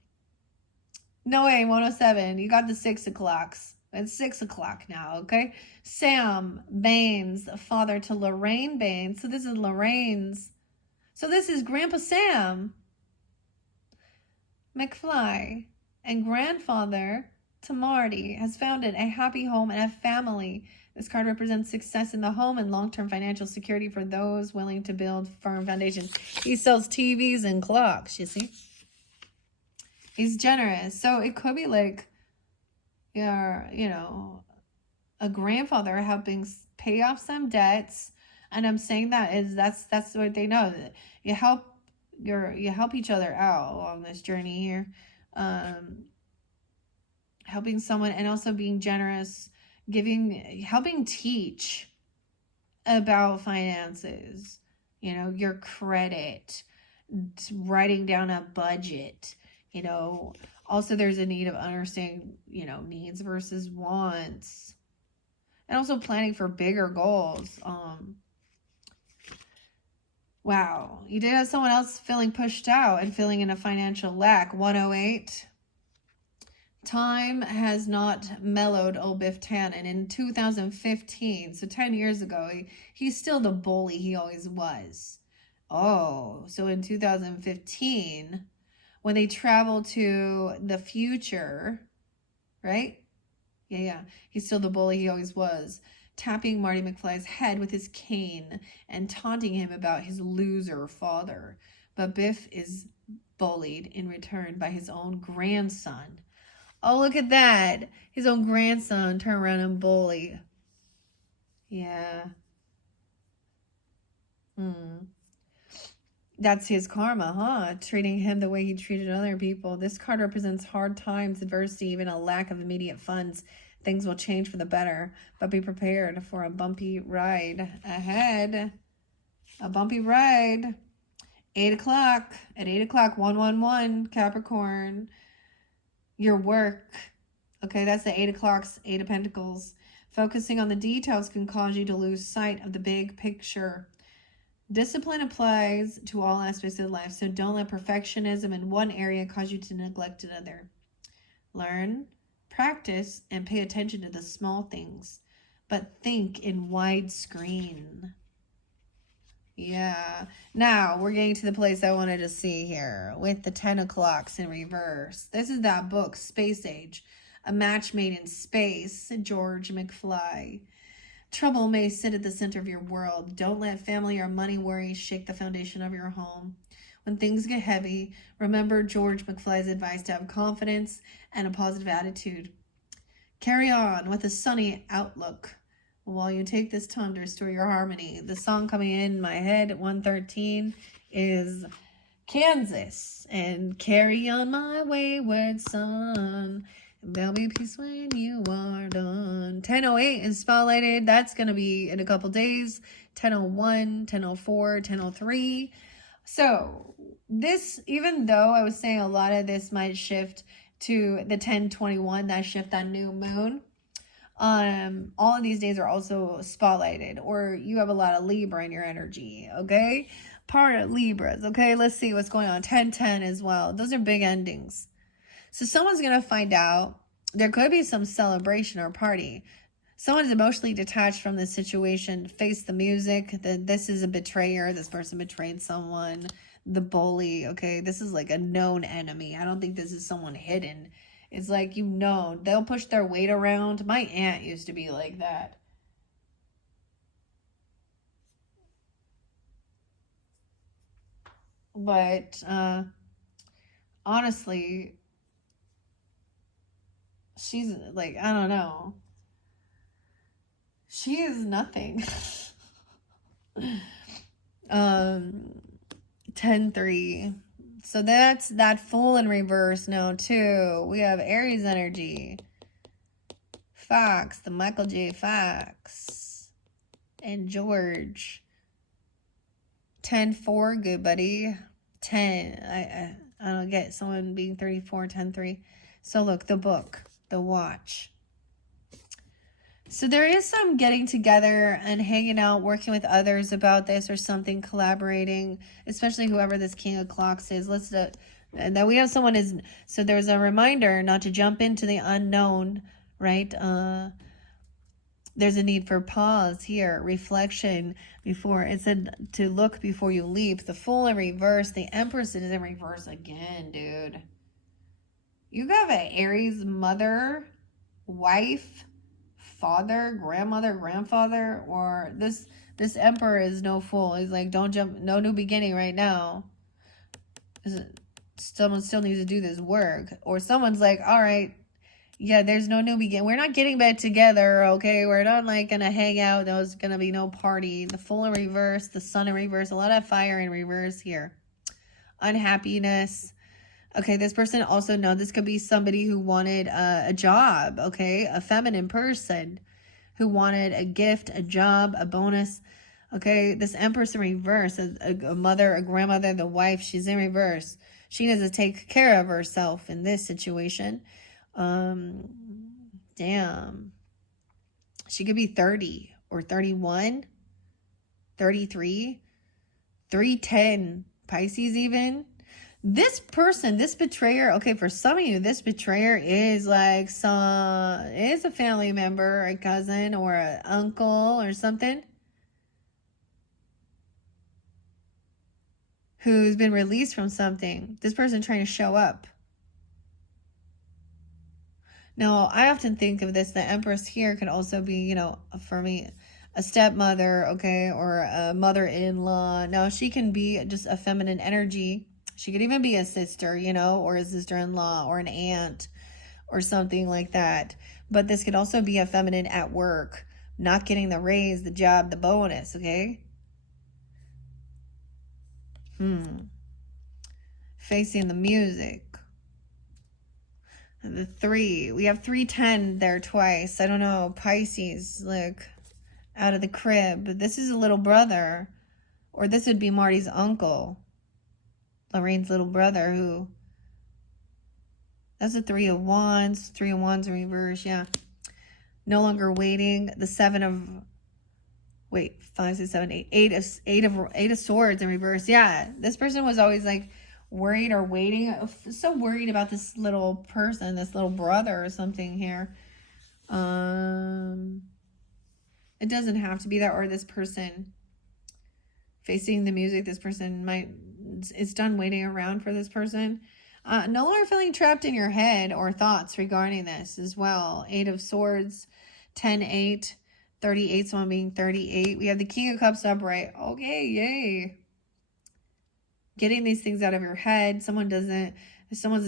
No way, 107. You got the 6 o'clocks. It's 6 o'clock now, okay? Sam Baines, father to Lorraine Baines. So this is Lorraine's. So this is Grandpa Sam McFly. And grandfather to Marty has founded a happy home and a family. This card represents success in the home and long-term financial security for those willing to build firm foundations. He sells TVs and clocks, you see. He's generous. So it could be like, yeah, you know, a grandfather helping pay off some debts. And I'm saying that is that's what they know. You help each other out along this journey here. Helping someone and also being generous, helping teach about finances, you know, your credit, writing down a budget, you know. Also, there's a need of understanding, you know, needs versus wants, and also planning for bigger goals. Wow, you did have someone else feeling pushed out and feeling in a financial lack. 108. Time has not mellowed old Biff Tannen. In 2015, so 10 years ago, he's still the bully he always was. Oh, so in 2015, when they travel to the future, right? Yeah. He's still the bully he always was, tapping Marty McFly's head with his cane and taunting him about his loser father. But Biff is bullied in return by his own grandson. Oh, look at that. His own grandson turn around and bully. Yeah. That's his karma, huh? Treating him the way he treated other people. This card represents hard times, adversity, even a lack of immediate funds. things will change for the better, but be prepared for a bumpy ride ahead. A bumpy ride. 8 o'clock. At 8 o'clock, 111, Capricorn. Your work. Okay, that's the 8 o'clocks, 8 of Pentacles. Focusing on the details can cause you to lose sight of the big picture. Discipline applies to all aspects of life, so don't let perfectionism in one area cause you to neglect another. Learn, practice, and pay attention to the small things, but think in widescreen. Yeah. Now, we're getting to the place I wanted to see here with the 10 o'clocks in reverse. This is that book, Space Age, A Match Made in Space, George McFly. Trouble may sit at the center of your world. Don't let family or money worries shake the foundation of your home. When things get heavy, remember George McFly's advice to have confidence and a positive attitude. Carry on with a sunny outlook while you take this time to restore your harmony. The song coming in my head at 113 is Kansas and Carry On My Wayward Son. There'll be peace when you are done. 10:08 is spotlighted. That's going to be in a couple days. 10:01, 10:04, 10:03. So this, even though I was saying a lot of this might shift to the 10:21, that shift, that new moon, all of these days are also spotlighted, or you have a lot of Libra in your energy, okay? Part of Libras, okay? Let's see what's going on. 10:10 as well. Those are big endings. So someone's going to find out. There could be some celebration or party. Someone's emotionally detached from this situation. Face the music. This is a betrayer. This person betrayed someone. The bully, okay? This is like a known enemy. I don't think this is someone hidden. It's like, you know, they'll push their weight around. My aunt used to be like that. But honestly, she's like, I don't know. She is nothing. 10-3. So that's that Fool in reverse now too. We have Aries energy. Fox, the Michael J. Fox. And George. 10-4, good buddy. 10. I don't get someone being 34, 10-3. So look, the book, the watch. So there is some getting together and hanging out, working with others about this or something, collaborating, especially whoever this King of Clocks is. And that we have someone is, so there's a reminder not to jump into the unknown, right? There's a need for pause here, reflection before. It said to look before you leap. The Fool in reverse, the Empress is in reverse again, dude. You have an Aries mother, wife, father, grandmother, grandfather, or this Emperor is no fool. He's like, don't jump, no new beginning right now. Someone still needs to do this work. Or someone's like, all right, yeah, there's no new beginning. We're not getting back together, okay? We're not like gonna hang out. There's gonna be no party. The Fool in reverse, the Sun in reverse, a lot of fire in reverse here. Unhappiness. Okay, this person also know this could be somebody who wanted a job, okay? A feminine person who wanted a gift, a job, a bonus. Okay, this Empress in reverse, a mother, a grandmother, the wife, she's in reverse. She needs to take care of herself in this situation. Damn. She could be 30 or 31, 33, 310, Pisces even. This person, this betrayer, okay, for some of you, this betrayer is like is a family member, a cousin, or an uncle or something who's been released from something. This person trying to show up. Now, I often think of this, the Empress here could also be, you know, for me, a stepmother, okay, or a mother-in-law. Now, she can be just a feminine energy. She could even be a sister, you know, or a sister-in-law or an aunt or something like that. But this could also be a feminine at work, not getting the raise, the job, the bonus, okay? Facing the music. The 3. We have 310 there twice. I don't know. Pisces, look. Out of the crib. This is a little brother. Or this would be Marty's uncle. Lorraine's little brother who... That's a 3 of Wands. 3 of Wands in reverse, yeah. No longer waiting. The 7 of... Wait, 5, 6, 7, 8. 8 of Swords in reverse. Yeah, this person was always like worried or waiting. So worried about this little person, this little brother or something here. It doesn't have to be that, or this person facing the music. This person it's done waiting around for this person. No longer feeling trapped in your head or thoughts regarding this as well. 8 of Swords, 10, 8, 38, someone being 38. We have the King of Cups upright. Okay, yay. Getting these things out of your head. Someone's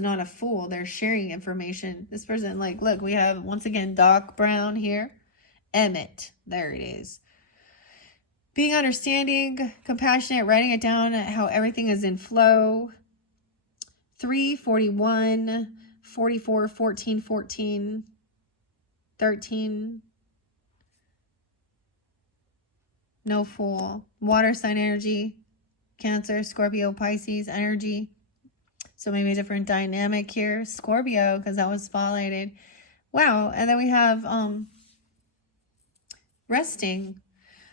not a fool. They're sharing information. This person, like, look, we have, once again, Doc Brown here. Emmett. There it is. Being understanding, compassionate, writing it down, how everything is in flow. 3, 41, 44, 14, 14, 13. No fool. Water sign energy. Cancer, Scorpio, Pisces energy. So maybe a different dynamic here. Scorpio, because that was spotlighted. Wow. And then we have resting.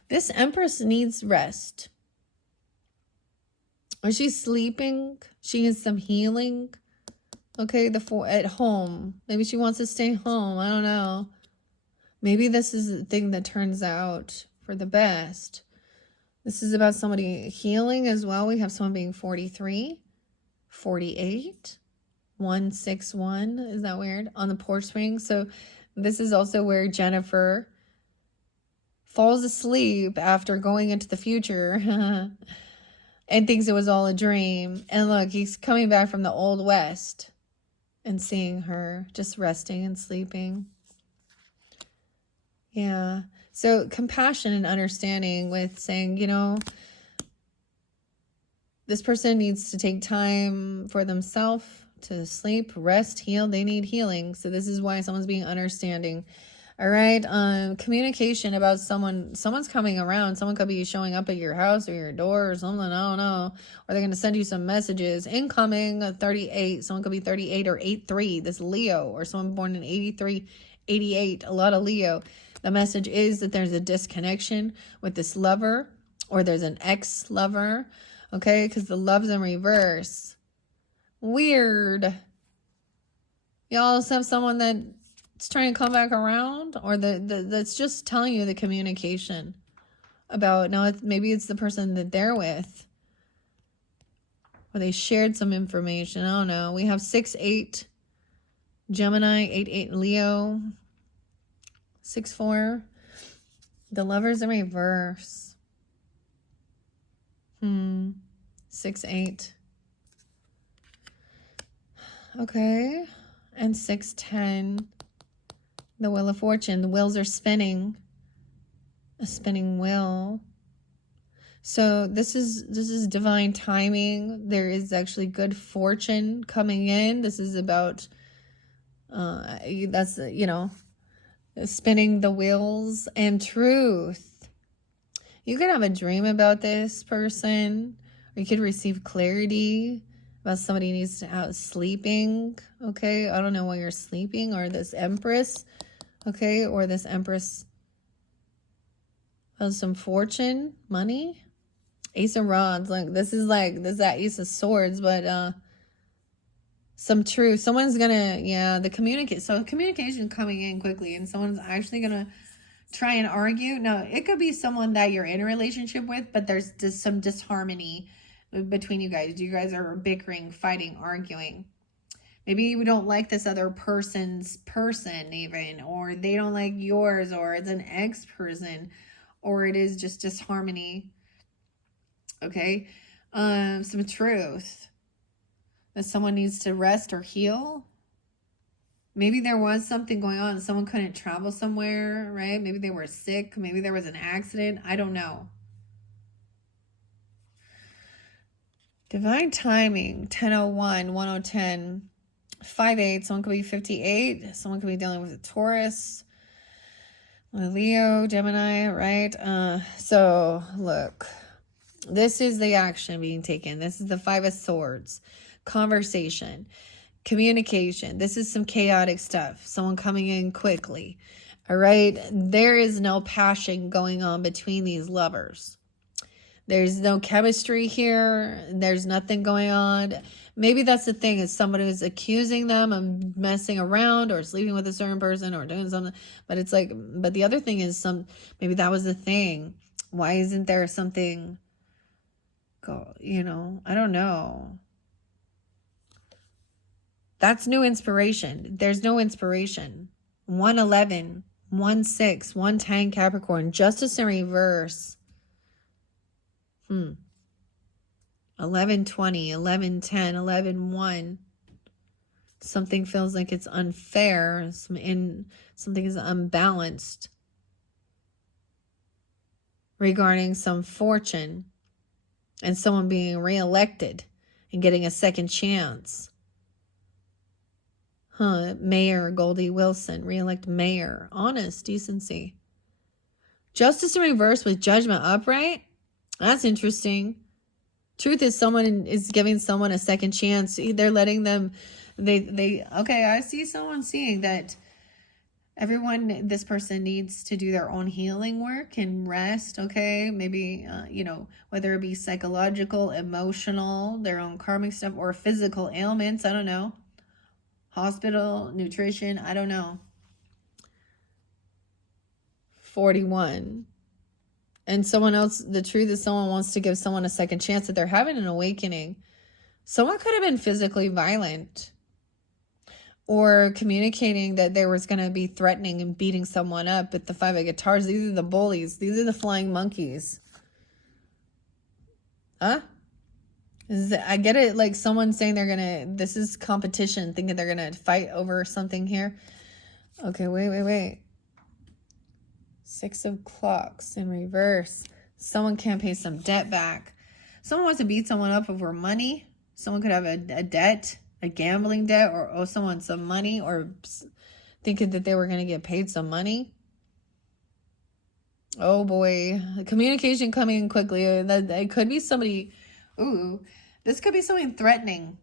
This Empress needs rest. Or she's sleeping. She needs some healing. Okay, at home. Maybe she wants to stay home. I don't know. Maybe this is the thing that turns out for the best. This is about somebody healing as well. We have someone being 43, 48, 161. Is that weird? On the porch swing. So this is also where Jennifer falls asleep after going into the future and thinks it was all a dream. And look, he's coming back from the Old West and seeing her just resting and sleeping. Yeah. So compassion and understanding with saying, you know, this person needs to take time for themselves to sleep, rest, heal. They need healing. So this is why someone's being understanding. All right. Communication about someone's coming around. Someone could be showing up at your house or your door or something. I don't know. Or they're going to send you some messages. Incoming 38. Someone could be 38 or 83. This Leo, or someone born in 83, 88. A lot of Leo. The message is that there's a disconnection with this lover, or there's an ex-lover, okay? Because the love's in reverse. Weird. Y'all also have someone that's trying to come back around, or that's just telling you the communication about, no, maybe it's the person that they're with, or they shared some information. I don't know. We have 6-8 Gemini, 8-8 Leo, 6-4. The Lover's in reverse. 6-8. Okay. And 6-10. The Wheel of Fortune. The wheels are spinning. A spinning wheel. So this is divine timing. There is actually good fortune coming in. This is about that's, you know, spinning the wheels and truth. You could have a dream about this person, or you could receive clarity about somebody needs to out sleeping. Okay, I don't know why you're sleeping, or this Empress. Okay, or this Empress has some fortune, money. Ace of Rods, this is that Ace of Swords, but some truth. Someone's gonna, the communication coming in quickly, and someone's actually gonna try and argue. Now, it could be someone that you're in a relationship with, but there's just some disharmony between you guys. You guys are bickering, fighting, arguing. Maybe you don't like this other person's person even, or they don't like yours, or it's an ex-person, or it is just disharmony. Okay? Some truth. That someone needs to rest or heal. Maybe there was something going on. Someone couldn't travel somewhere, right? Maybe they were sick. Maybe there was an accident. I don't know. Divine timing, 10:01, 10:10. 5'8", someone could be 58. Someone could be dealing with a Taurus, a Leo, Gemini, right? So look, this is the action being taken. This is the 5 of Swords. Conversation, communication. This is some chaotic stuff. Someone coming in quickly. All right. There is no passion going on between these lovers. There's no chemistry here. There's nothing going on. Maybe that's the thing, is somebody who's accusing them of messing around or sleeping with a certain person or doing something. But it's like, but the other thing is maybe that was the thing. Why isn't there something, I don't know. That's new inspiration. There's no inspiration. 111, 16, 110 Capricorn. Justice in reverse. 1120, 1110, 11:1. Something feels like it's unfair. Something is unbalanced regarding some fortune and someone being reelected and getting a second chance. Mayor Goldie Wilson, reelect mayor. Honest, decency. Justice in reverse with judgment upright. That's interesting. Truth is, someone is giving someone a second chance. They're letting them, okay, I see someone seeing that this person needs to do their own healing work and rest, okay? Maybe, whether it be psychological, emotional, their own karmic stuff, or physical ailments, I don't know. Hospital, nutrition, I don't know. 41. And someone else, the truth is someone wants to give someone a second chance, that they're having an awakening. Someone could have been physically violent or communicating that there was going to be threatening and beating someone up with the 5 of guitars. These are the bullies. These are the flying monkeys. I get it, like someone saying this is competition, thinking they're going to fight over something here. Okay, wait. 6 of clocks in reverse. Someone can't pay some debt back. Someone wants to beat someone up over money. Someone could have a debt, a gambling debt, or owe someone some money, or thinking that they were going to get paid some money. Oh boy. Communication coming in quickly. It could be somebody... Ooh, this could be something threatening,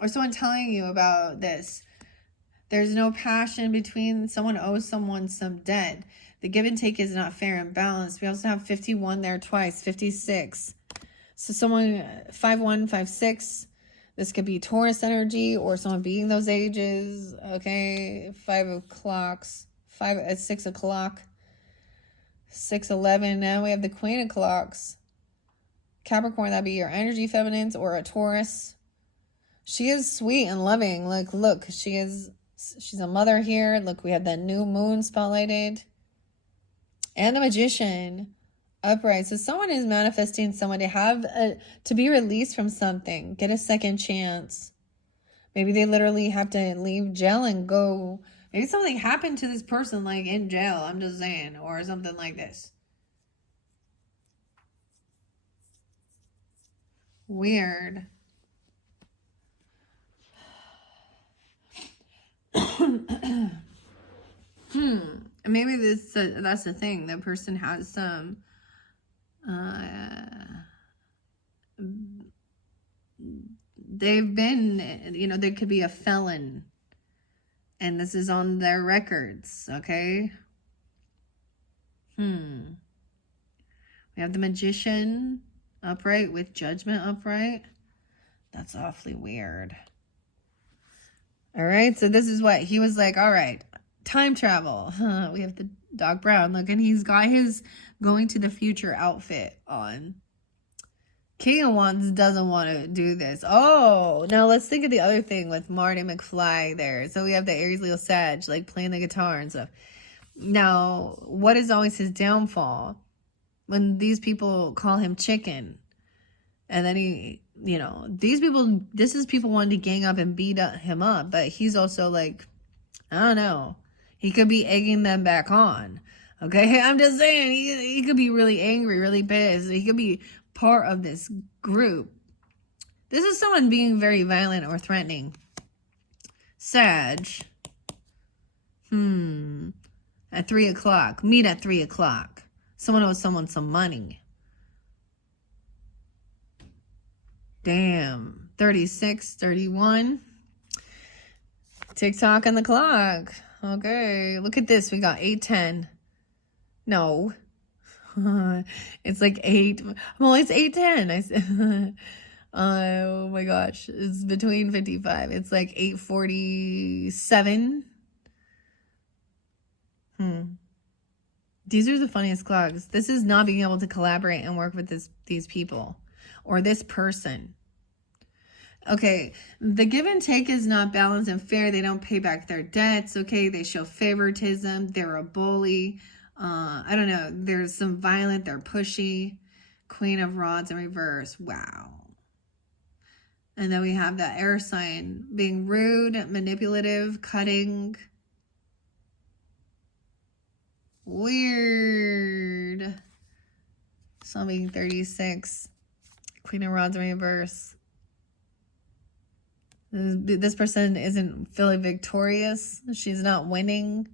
or someone telling you about this. There's no passion between, someone owes someone some debt. The give and take is not fair and balanced. We also have 51 there twice, 56. So someone, 51, 56. This could be Taurus energy, or someone being those ages. Okay, 5 of clocks, 6 o'clock, 6:11. Now we have the Queen of clocks. Capricorn, that'd be your energy feminines, or a Taurus. She is sweet and loving. Like, look, she's a mother here. Look, we have that new moon spotlighted. And the Magician upright. So someone is manifesting someone to be released from something, get a second chance. Maybe they literally have to leave jail and go. Maybe something happened to this person, like in jail, I'm just saying, or something like this. Weird. Maybe that's the thing. The person has some they've been, there could be a felon, and this is on their records, okay? We have the Magician upright with judgment upright. That's awfully weird. All right, so this is what he was like. All right, time travel. We have the Doc Brown. Look, and he's got his going to the future outfit on. King of Wands doesn't want to do this. Oh, now let's think of the other thing with Marty McFly there. So we have the Aries, Leo, Sag, like playing the guitar and stuff. Now, what is always his downfall? When these people call him chicken, and then this is people wanting to gang up and beat him up, but he's also like, I don't know, he could be egging them back on. Okay, I'm just saying, he could be really angry, really pissed. He could be part of this group. This is someone being very violent or threatening. Sag. At 3 o'clock. Meet at 3 o'clock. Someone owes someone some money. Damn. 36, 31. TikTok on the clock. Okay. Look at this. We got 8:10. No. It's like 8. Well, it's 8:10. I said. Oh my gosh. It's between 55. It's like 8:47. These are the funniest clocks. This is not being able to collaborate and work with these people or this person. Okay, the give and take is not balanced and fair. They don't pay back their debts. Okay, they show favoritism. They're a bully. I don't know. There's some violent. They're pushy. Queen of Rods in reverse. Wow. And then we have that air sign being rude, manipulative, cutting. Weird. Sun being 36. Queen of Rods in reverse. This person isn't feeling victorious. She's not winning.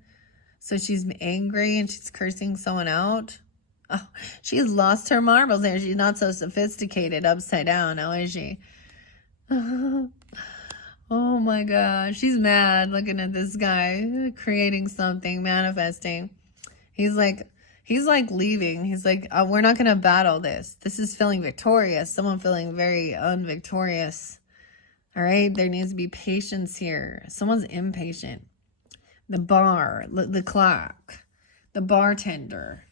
So she's angry and she's cursing someone out. Oh, she's lost her marbles there. She's not so sophisticated upside down now, is she? Oh my gosh. She's mad looking at this guy creating something, manifesting. He's like leaving. He's like, oh, we're not going to battle this. This is feeling victorious. Someone feeling very unvictorious. All right. There needs to be patience here. Someone's impatient. The bar, the clock, the bartender.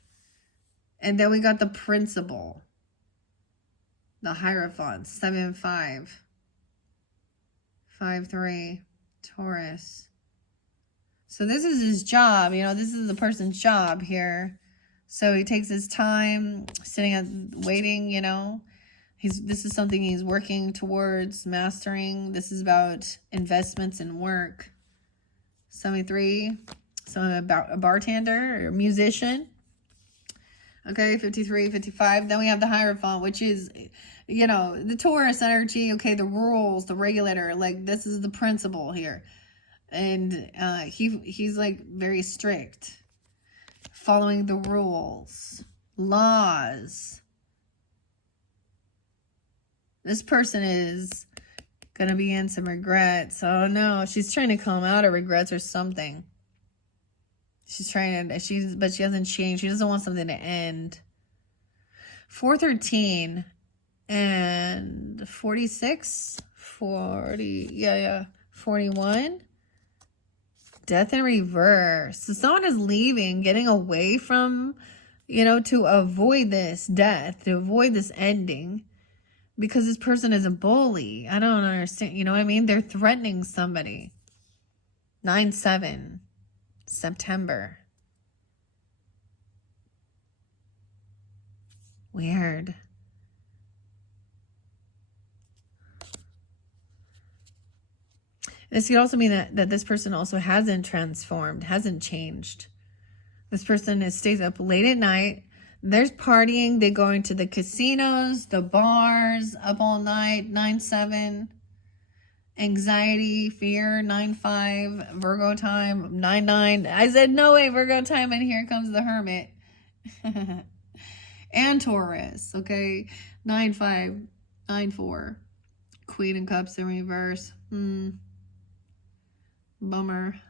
And then we got the principal. The Hierophant, 7-5. 5-3. Taurus. So this is his job. You know, this is the person's job here. So he takes his time sitting waiting, you know. This is something he's working towards mastering. This is about investments and work. 73. So about a bartender or a musician. Okay, 53, 55. Then we have the Hierophant, which is, you know, the Taurus energy. Okay, the rules, the regulator. Like, this is the principle here. And he's like very strict. Following the rules. Laws. This person is going to be in some regrets. Oh no, she's trying to come out of regrets or something. But she hasn't changed. She doesn't want something to end. 413 and 46, 41. Death in reverse. So someone is leaving, getting away from, you know, to avoid this death, to avoid this ending. Because this person is a bully. I don't understand. You know what I mean? They're threatening somebody. 9/7. September. Weird. This could also mean that this person also hasn't transformed, hasn't changed. This person stays up late at night. There's partying. They're going to the casinos, the bars, up all night. 9/7. Anxiety, fear. 9/5. Virgo time. 9/9. I said, no way, Virgo time. And here comes the Hermit. And Taurus. Okay. 9/5. 9/4. Queen of Cups in reverse. Bummer.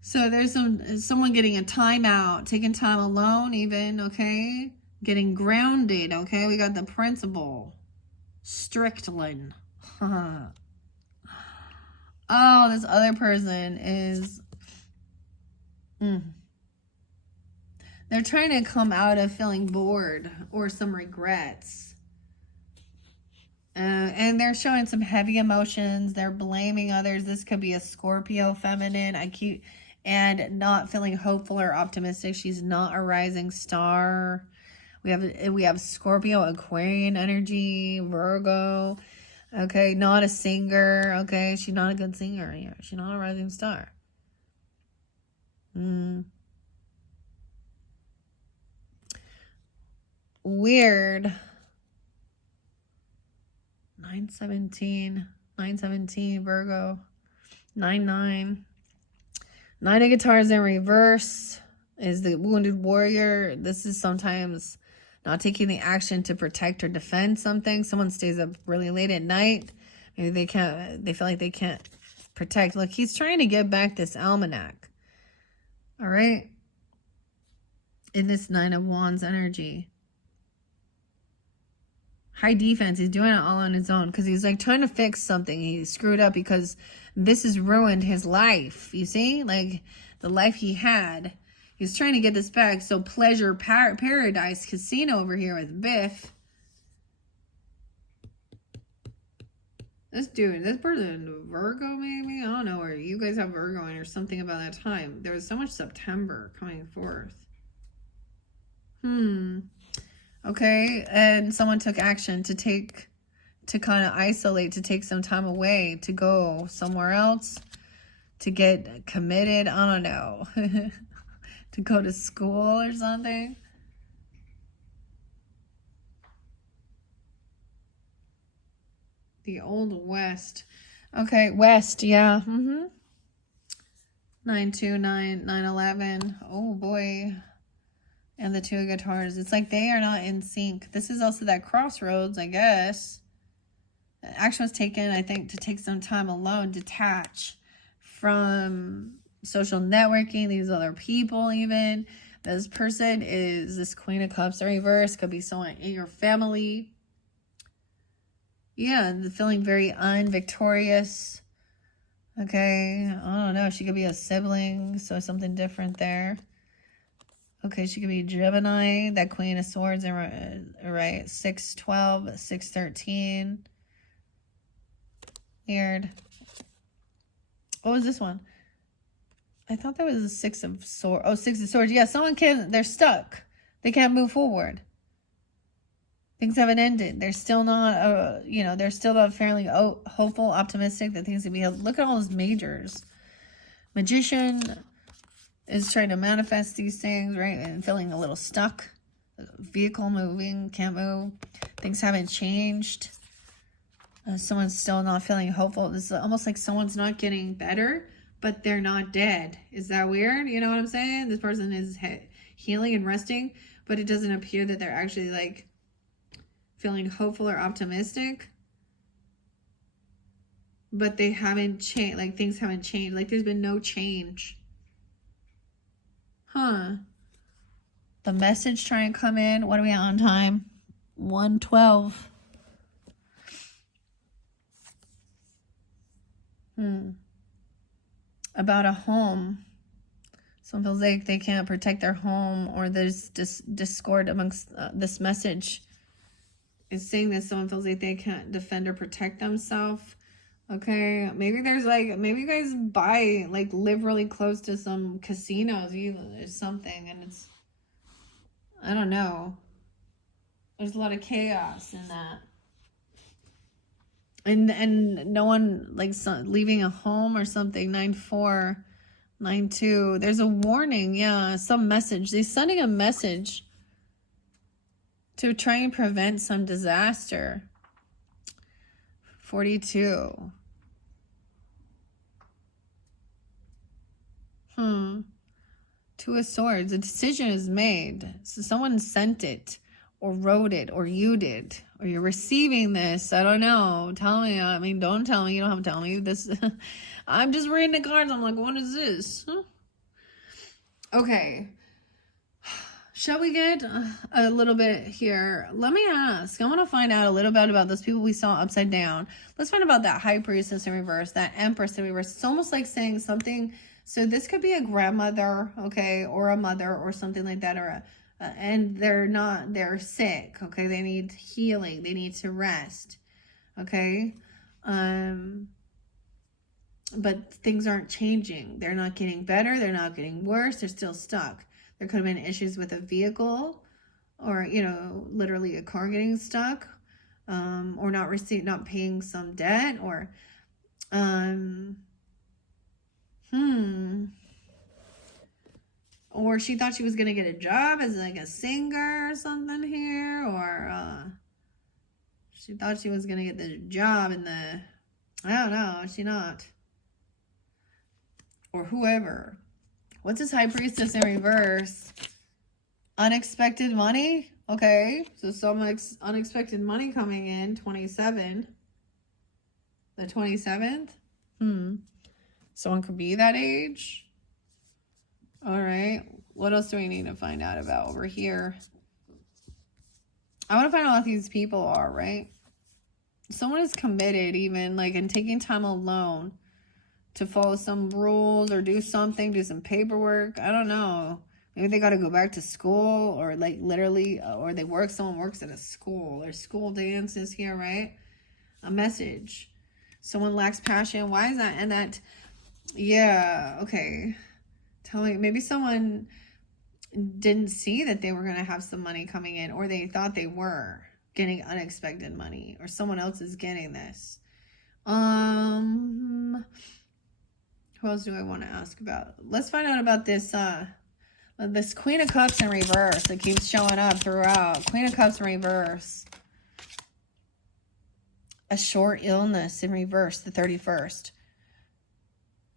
So there's someone getting a timeout, taking time alone even, okay? Getting grounded, okay? We got the principal. Strickland. Oh, this other person is... They're trying to come out of feeling bored or some regrets. And they're showing some heavy emotions. They're blaming others. This could be a Scorpio feminine. And not feeling hopeful or optimistic. She's not a rising star. We have Scorpio, Aquarian energy, Virgo. Okay, not a singer. Okay, she's not a good singer here. She's not a rising star. Weird. 9/17. 917, Virgo. 9-9. Nine of Guitars in reverse is the wounded warrior. This is sometimes not taking the action to protect or defend something. Someone stays up really late at night. Maybe they feel like they can't protect. Look, he's trying to get back this almanac. All right. In this Nine of Wands energy. High defense. He's doing it all on his own because he's like trying to fix something. He screwed up because this has ruined his life. You see? Like the life he had. He's trying to get this back. So pleasure paradise casino over here with Biff. This dude, this person, Virgo maybe? I don't know. Or you guys have Virgo in or something about that time. There was so much September coming forth. Okay, and someone took action to kind of isolate, to take some time away, to go somewhere else, to get committed, I don't know, to go to school or something. The Old West. Okay, West, yeah. 929, 911. Oh boy. And the Two of Guitars. It's like they are not in sync. This is also that crossroads, I guess. Action was taken, I think, to take some time alone, detach from social networking, these other people even. This person is this Queen of Cups in reverse. Could be someone in your family. Yeah, feeling very unvictorious. Okay, I don't know. She could be a sibling, so something different there. Okay, she could be Gemini, that Queen of Swords, right? 6-12, 6-13. Weird. What was this one? I thought that was a 6 of Swords. Oh, 6 of Swords. Yeah, they're stuck. They can't move forward. Things haven't ended. They're still not, they're still not fairly hopeful, optimistic that things can be healed. Look at all those majors. Magician is trying to manifest these things, right? And feeling a little stuck. Vehicle moving, can't move. Things haven't changed. Someone's still not feeling hopeful. This is almost like someone's not getting better, but they're not dead. Is that weird? You know what I'm saying? This person is healing and resting, but it doesn't appear that they're actually like feeling hopeful or optimistic. But they haven't changed. Like things haven't changed. Like there's been no change. The message trying to come in. What are we on time? 1:12. About a home. Someone feels like they can't protect their home, or there's discord amongst this message. Is saying that someone feels like they can't defend or protect themselves. Okay, maybe you guys live really close to some casinos or something, and it's, I don't know. There's a lot of chaos in that. And no one leaving a home or something. 9-4, 9-2. There's a warning, yeah, some message. They're sending a message to try and prevent some disaster. 42. Two of Swords. A decision is made. So someone sent it or wrote it, or you did, or you're receiving this. I don't know. Tell me. I mean, don't tell me. You don't have to tell me this. I'm just reading the cards. I'm like, what is this? Okay. Shall we get a little bit here? Let me ask. I want to find out a little bit about those people we saw upside down. Let's find about that High Priestess in reverse, that Empress in reverse. It's almost like saying something. So this could be a grandmother, okay, or a mother or something like that, or and they're sick, okay? They need healing. They need to rest, okay? But things aren't changing. They're not getting better. They're not getting worse. They're still stuck. There could have been issues with a vehicle, or, literally a car getting stuck, or not paying some debt, or, or she thought she was going to get a job as like a singer or something here, or, she thought she was going to get the job in the I don't know. Is she not? Or whoever. What's this High Priestess in reverse? Unexpected money? Okay. So some unexpected money coming in. 27. The 27th? Someone could be that age. All right. What else do we need to find out about over here? I want to find out what these people are, right? Someone is committed even, like, and taking time alone to follow some rules or do something, do some paperwork. I don't know. Maybe they got to go back to school or, like, literally, or they work, someone works at a school. There's school dances here, right? A message. Someone lacks passion. Why is that? And that, yeah, okay. Tell me, maybe someone didn't see that they were going to have some money coming in, or they thought they were getting unexpected money, or someone else is getting this. Who else do I want to ask about? Let's find out about this this Queen of Cups in reverse that keeps showing up throughout. Queen of Cups in reverse. A short illness in reverse, the 31st.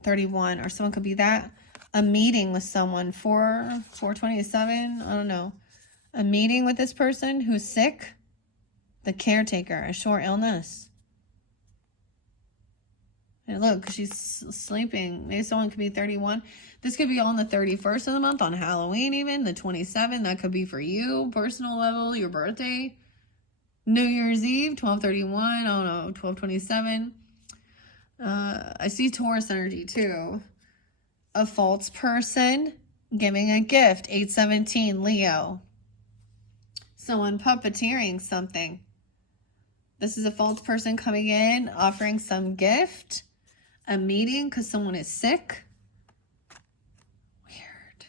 31, or someone could be that. A meeting with someone, 427, I don't know. A meeting with this person who's sick. The caretaker, a short illness. And look, she's sleeping. Maybe someone could be 31. This could be on the 31st of the month, on Halloween even, the 27th. That could be for you, personal level, your birthday. New Year's Eve, 12/31, I don't know, 12/27. I see Taurus energy too. A false person giving a gift, 8/17, Leo. Someone puppeteering something. This is a false person coming in, offering some gift. A meeting because someone is sick. Weird.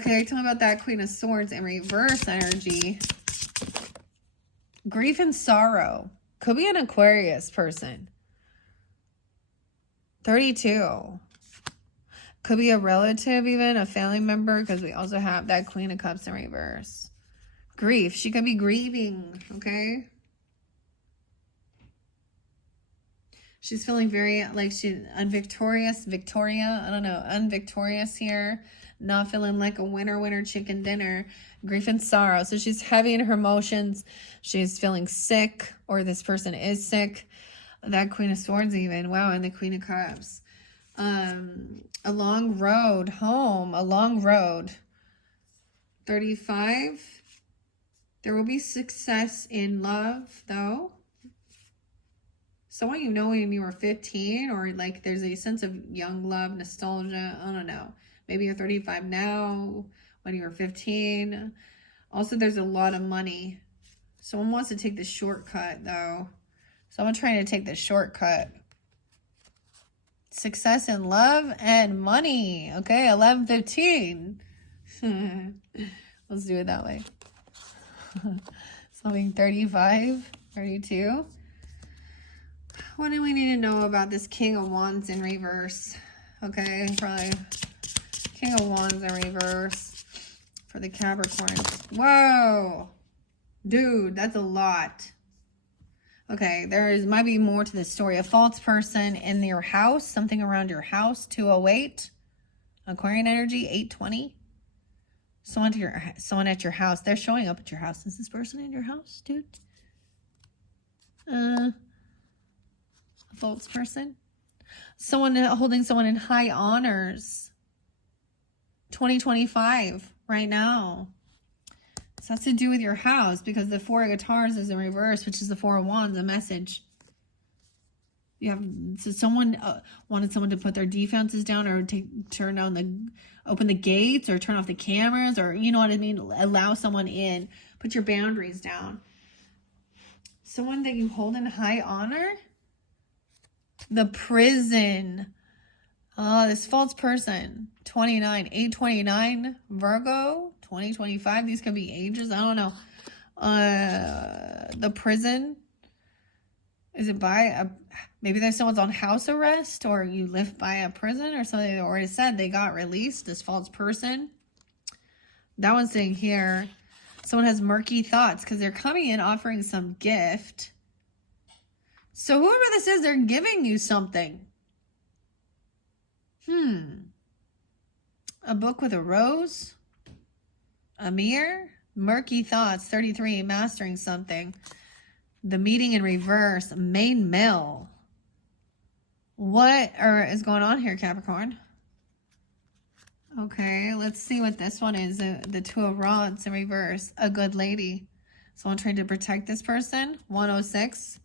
Okay, tell me about that Queen of Swords in reverse energy. Grief and sorrow. Could be an Aquarius person. 32. Could be a relative even, a family member, because we also have that Queen of Cups in reverse. Grief. She could be grieving, okay? She's feeling very, like, she's unvictorious. Victoria, I don't know, unvictorious here. Not feeling like a winner chicken dinner. Grief and sorrow. So she's heavy in her emotions. She's feeling sick, or this person is sick. That Queen of Swords even. Wow, and the Queen of Cups. A long road home. A long road. 35. There will be success in love, though. Someone you know when you were 15, or like there's a sense of young love, nostalgia. I don't know. Maybe you're 35 now, when you were 15. Also, there's a lot of money. Someone wants to take the shortcut, though. Someone trying to take the shortcut. Success in love and money. Okay, 11/15. Let's do it that way. Something 35, 32. What do we need to know about this King of Wands in reverse? Okay, probably King of Wands in reverse for the Capricorn. Whoa! Dude, that's a lot. Okay, might be more to this story. A false person in your house, something around your house, 208. Aquarian energy, 820. Someone at your house. They're showing up at your house. Is this person in your house, dude? A false person. Someone holding someone in high honors. 2025, right now. So that's to do with your house, because the Four of Guitars is in reverse, which is the Four of Wands, a message. So someone wanted someone to put their defenses down, or open the gates, or turn off the cameras, or you know what I mean, allow someone in, put your boundaries down. Someone that you hold in high honor. The prison. Oh, this false person. 29, 829, Virgo, 2025. These could be ages. I don't know. The prison. Is it maybe there's someone's on house arrest, or you live by a prison or something. They already said they got released, this false person. That one's saying here, someone has murky thoughts because they're coming in offering some gift. So whoever this is, they're giving you something. A book with a rose. A mirror. Murky thoughts. 33. Mastering something. The meeting in reverse. Main mill. What is going on here, Capricorn? Okay, let's see what this one is. The Two of Rods in reverse. A good lady. Someone trying to protect this person. 106.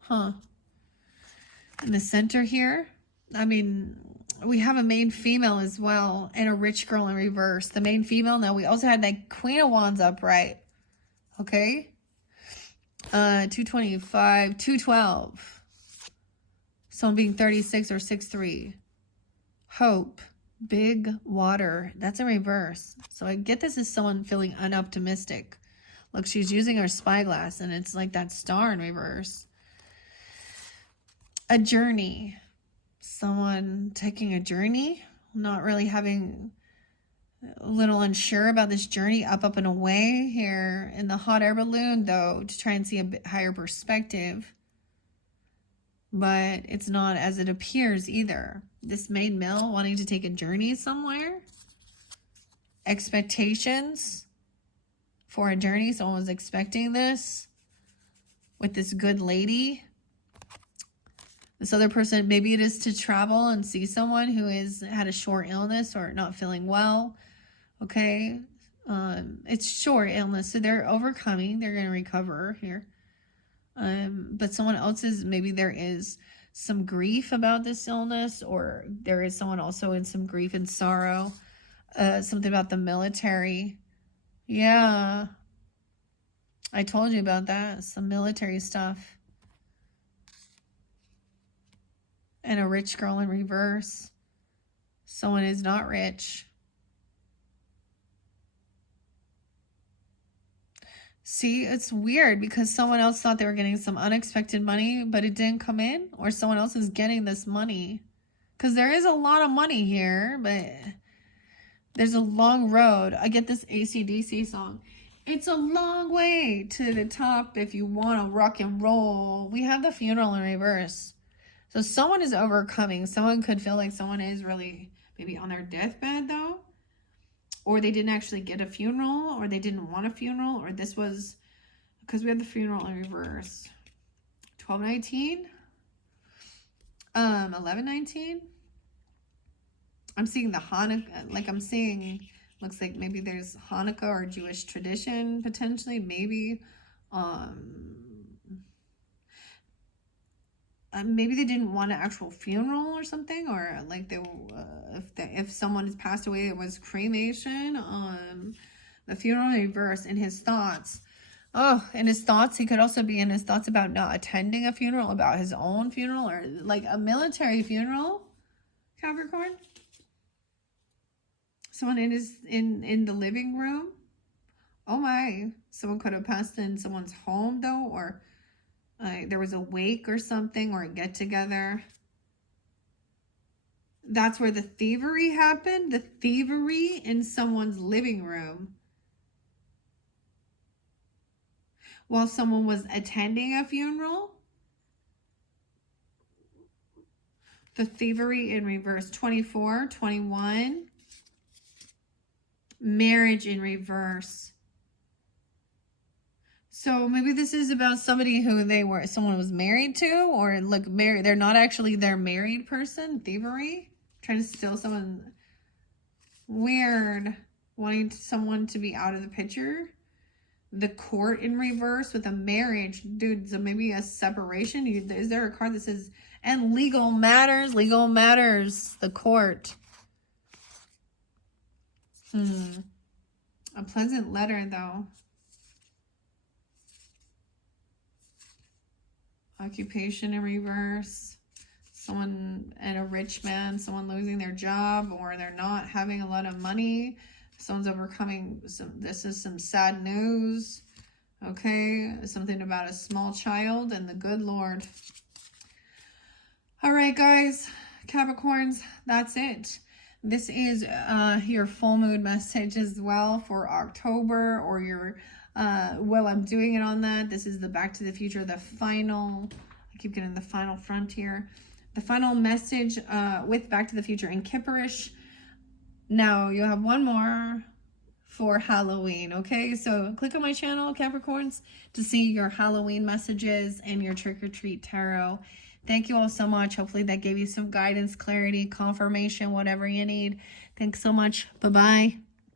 Huh. In the center here, I mean, we have a main female as well and a rich girl in reverse. The main female, now we also had that Queen of Wands upright. Okay. 225, 212. Someone being 36 or 6'3". Hope. Big water. That's in reverse. So I get this as someone feeling unoptimistic. Look, she's using her spyglass and it's like that star in reverse. A journey. Someone taking a journey. Not really having... a little unsure about this journey. Up and away here in the hot air balloon, though, to try and see a bit higher perspective. But it's not as it appears either. This main mill wanting to take a journey somewhere. Expectations for a journey. Someone was expecting this with this good lady. This other person, maybe it is to travel and see someone who had a short illness or not feeling well. Okay. It's short illness, so they're overcoming. They're going to recover here. But someone else's, maybe there is some grief about this illness, or there is someone also in some grief and sorrow. Something about the military. Yeah. I told you about that. Some military stuff. And a rich girl in reverse. Someone is not rich. See, it's weird because someone else thought they were getting some unexpected money, but it didn't come in, or someone else is getting this money. Because there is a lot of money here, but there's a long road. I get this AC/DC song. It's a long way to the top if you want to rock and roll. We have the funeral in reverse. So someone is overcoming. Someone could feel like someone is really maybe on their deathbed, though. Or they didn't actually get a funeral, or they didn't want a funeral, or this was, because we have the funeral in reverse. 1219, 1119. I'm seeing the Hanukkah, like I'm seeing, looks like maybe there's Hanukkah or Jewish tradition, potentially, maybe. Maybe they didn't want an actual funeral or something, or like if someone has passed away, it was cremation. The funeral in reverse. In his thoughts, in his thoughts, he could also be in his thoughts about not attending a funeral, about his own funeral, or like a military funeral. Capricorn. Someone in the living room. Oh my! Someone could have passed in someone's home though, or. There was a wake or something, or a get-together. That's where the thievery happened. The thievery in someone's living room. While someone was attending a funeral. The thievery in reverse. 24, 21. Marriage in reverse. So maybe this is about somebody who someone was married to, or look married. They're not actually their married person. Thievery. Trying to steal someone. Weird. Wanting someone to be out of the picture. The court in reverse with a marriage. Dude, so maybe a separation. Is there a card that says, and legal matters? Legal matters. The court. A pleasant letter though. Occupation in reverse. Someone and a rich man, someone losing their job, or they're not having a lot of money. Someone's overcoming this is some sad news. Okay, something about a small child and the good Lord. All right, guys, Capricorns, that's it. This is your full moon message as well for October, or your while I'm doing it on that. This is the Back to the Future, the final, I keep getting the final frontier, the final message with Back to the Future in Kipperish. Now you have one more for Halloween, okay? So click on my channel, Capricorns, to see your Halloween messages and your trick-or-treat tarot. Thank you all so much. Hopefully that gave you some guidance, clarity, confirmation, whatever you need. Thanks so much. Bye-bye.